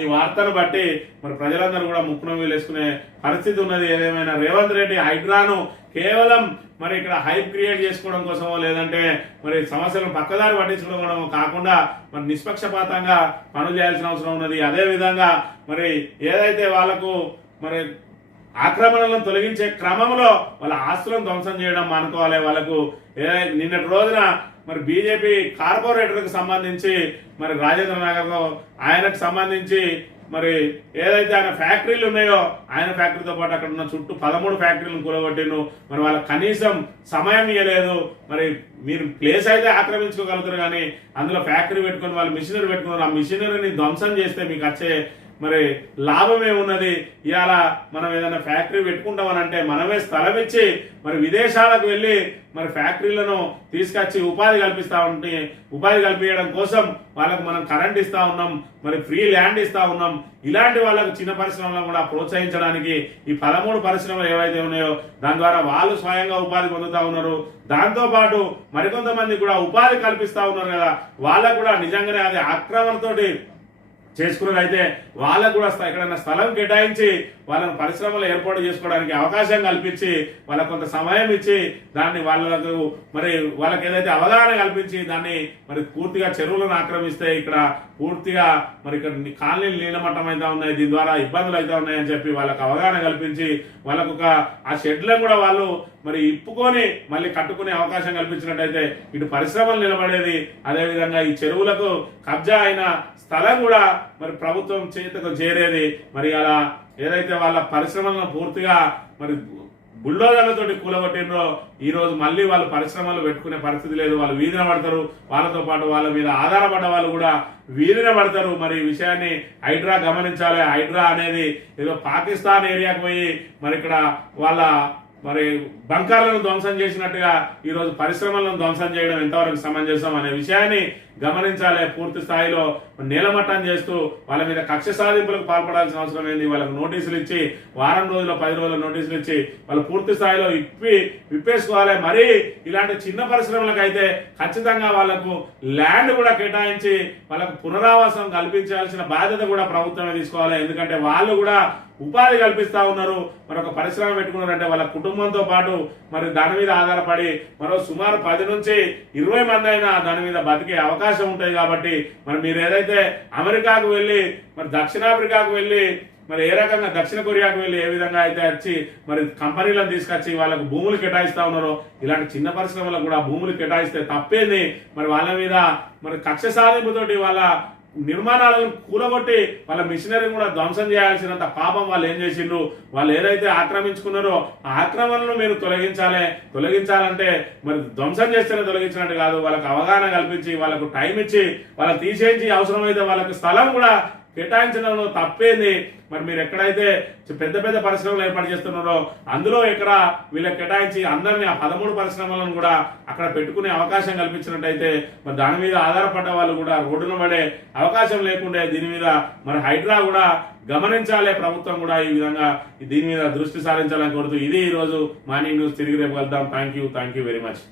ఈ వార్తను బట్టి మరి ప్రజలందరూ కూడా ముక్కున వేలేసుకునే పరిస్థితి ఉన్నది. ఏదేమైనా రేవంత్ రెడ్డి హైడ్రాను కేవలం మరి ఇక్కడ హైప్ క్రియేట్ చేసుకోవడం కోసమో లేదంటే మరి సమస్యలను పక్కదారి పట్టించుకోవడం కాకుండా మరి నిష్పక్షపాతంగా పనులు చేయాల్సిన అవసరం ఉన్నది. అదే విధంగా మరి ఏదైతే వాళ్లకు మరి ఆక్రమణలను తొలగించే క్రమంలో వాళ్ళ ఆస్తులను ధ్వంసం చేయడం మానుకోవాలి. వాళ్ళకు నిన్నటి రోజున మరి బీజేపీ కార్పొరేటర్కి సంబంధించి మరి రాజేంద్ర నగర్లో ఆయనకు సంబంధించి మరి ఏదైతే ఆయన ఫ్యాక్టరీలు ఉన్నాయో ఆయన ఫ్యాక్టరీతో పాటు అక్కడ ఉన్న చుట్టూ 13 ఫ్యాక్టరీలను కూలగొట్టిండు. మరి వాళ్ళకి కనీసం సమయం ఇవ్వలేదు. మరి మీరు ప్లేస్ అయితే ఆక్రమించుకోగలుగుతారు కానీ అందులో ఫ్యాక్టరీ పెట్టుకుని వాళ్ళు మిషనరీ పెట్టుకున్నారు. ఆ మిషనరీని ధ్వంసం చేస్తే మీకు వచ్చే మరి లాభమే ఉన్నది. ఇవాళ మనం ఏదైనా ఫ్యాక్టరీ పెట్టుకుంటామని అంటే మనమే స్థలం ఇచ్చి మరి విదేశాలకు వెళ్ళి మరి ఫ్యాక్టరీలను తీసుకొచ్చి ఉపాధి కల్పించడం కోసం వాళ్ళకు మనం కరెంట్ ఇస్తా ఉన్నాం, మరి ఫ్రీ ల్యాండ్ ఇస్తా ఉన్నాం. ఇలాంటి వాళ్ళకు చిన్న పరిశ్రమలను కూడా ప్రోత్సహించడానికి ఈ 13 పరిశ్రమలు ఏవైతే ఉన్నాయో దాని ద్వారా వాళ్ళు స్వయంగా ఉపాధి పొందుతా ఉన్నారు. దాంతో పాటు మరికొంతమంది కూడా ఉపాధి కల్పిస్తా ఉన్నారు కదా, వాళ్ళకు కూడా నిజంగానే అది ఆక్రమణతోటి చేసుకున్నదైతే వాళ్ళకు కూడా ఎక్కడైనా స్థలం కేటాయించి వాళ్ళని పరిశ్రమలు ఏర్పాటు చేసుకోవడానికి అవకాశం కల్పించి వాళ్ళకు కొంత సమయం ఇచ్చి దాన్ని వాళ్ళకి ఏదైతే అవగాహన కల్పించి దాన్ని మరి పూర్తిగా చెరువులను ఆక్రమిస్తే ఇక్కడ పూర్తిగా మరి ఇక్కడ కాలనీలు నీలమట్టం అయితే ఉన్నాయి, దీని ద్వారా ఇబ్బందులు అయితే ఉన్నాయని చెప్పి వాళ్ళకు అవగాహన కల్పించి వాళ్ళకు ఆ షెడ్లను కూడా వాళ్ళు మరి ఇప్పుకొని మళ్ళీ కట్టుకునే అవకాశం కల్పించినట్టయితే ఇటు పరిశ్రమలు నిలబడేది, అదేవిధంగా ఈ చెరువులకు కబ్జా అయిన స్థలం కూడా మరి ప్రభుత్వం చేతకు చేరేది. మరి అలా ఏదైతే వాళ్ళ పరిశ్రమలను పూర్తిగా మరి బుల్డోజర్లతోటి కూలగొట్టినరో ఈ రోజు మళ్ళీ వాళ్ళు పరిశ్రమలు పెట్టుకునే పరిస్థితి లేదు. వాళ్ళు వీధిన పడతారు, వాళ్ళతో పాటు వాళ్ళ మీద ఆధారపడ్డ వాళ్ళు కూడా వీధిన పడతారు. మరి ఈ విషయాన్ని హైడ్రా గమనించాలి. హైడ్రా అనేది ఏదో పాకిస్తాన్ ఏరియాకు పోయి మరి ఇక్కడ వాళ్ళ మరి బంకర్లను ధ్వంసం చేసినట్టుగా ఈ రోజు పరిశ్రమలను ధ్వంసం చేయడం ఎంతవరకు సమంజసం అనే విషయాన్ని గమనించాలి. పూర్తి స్థాయిలో నీలమట్టం చేస్తూ వాళ్ళ మీద కక్ష సాధింపులకు పాల్పడాల్సిన అవసరం ఏంది? వాళ్ళకు నోటీసులు ఇచ్చి వారం రోజులు 10 రోజుల నోటీసులు ఇచ్చి వాళ్ళు పూర్తి స్థాయిలో విప్పేసుకోవాలి. మరి ఇలాంటి చిన్న పరిశ్రమలకు అయితే ఖచ్చితంగా వాళ్లకు ల్యాండ్ కూడా కేటాయించి వాళ్ళకు పునరావాసం కల్పించాల్సిన బాధ్యత కూడా ప్రభుత్వమే తీసుకోవాలి. ఎందుకంటే వాళ్ళు కూడా ఉపాధి కల్పిస్తా ఉన్నారు. మరొక పరిశ్రమ పెట్టుకున్నారంటే వాళ్ళ కుటుంబంతో పాటు మరి దాని మీద ఆధారపడి మరో సుమారు 10 నుంచి 20 మంది అయినా దాని మీద బతికే అవకాశం ఉంటుంది. కాబట్టి మరి మీరు ఏదైతే అమెరికాకు వెళ్ళి మరి దక్షిణాఫ్రికాకు వెళ్ళి మరి ఏ రకంగా దక్షిణ కొరియాకు వెళ్ళి ఏ విధంగా అయితే వచ్చి మరి కంపెనీలను తీసుకొచ్చి వాళ్ళకు భూములు కేటాయిస్తా ఉన్నారో ఇలాంటి చిన్న పరిశ్రమలకు కూడా భూములు కేటాయిస్తే తప్పేంది. మరి వాళ్ళ మీద మరి కక్ష సాధింపుతోటి వాళ్ళ నిర్మాణాలను కూలగొట్టి వాళ్ళ మిషనరీ కూడా ధ్వంసం చేయాల్సినంత పాపం వాళ్ళు ఏం చేసిండ్రు. వాళ్ళు ఏదైతే ఆక్రమించుకున్నారో ఆ ఆక్రమణను మీరు తొలగించాలంటే మరి ధ్వంసం చేస్తేనే తొలగించినట్టు కాదు, వాళ్ళకు అవగాహన కల్పించి వాళ్ళకు టైం ఇచ్చి వాళ్ళకి తీసేయించి అవసరమైతే వాళ్ళకి స్థలం కూడా కేటాయించడంలో తప్పేంది. మరి మీరు ఎక్కడైతే పెద్ద పెద్ద పరిశ్రమలు ఏర్పాటు చేస్తున్నారో అందులో ఎక్కడ వీళ్ళకి కేటాయించి అందరినీ ఆ 13 పరిశ్రమలను కూడా అక్కడ పెట్టుకునే అవకాశం కల్పించినట్టయితే మరి దాని మీద ఆధారపడ్డ వాళ్ళు కూడా రోడ్డున పడే అవకాశం లేకుండే. దీని మీద మరి హైడ్రా కూడా గమనించాలి, ప్రభుత్వం కూడా ఈ విధంగా దీని మీద దృష్టి సారించాలని కోరుతూ ఇది ఈరోజు మార్నింగ్ న్యూస్. తిరిగి రేపు వెళ్దాం. Thank you very much.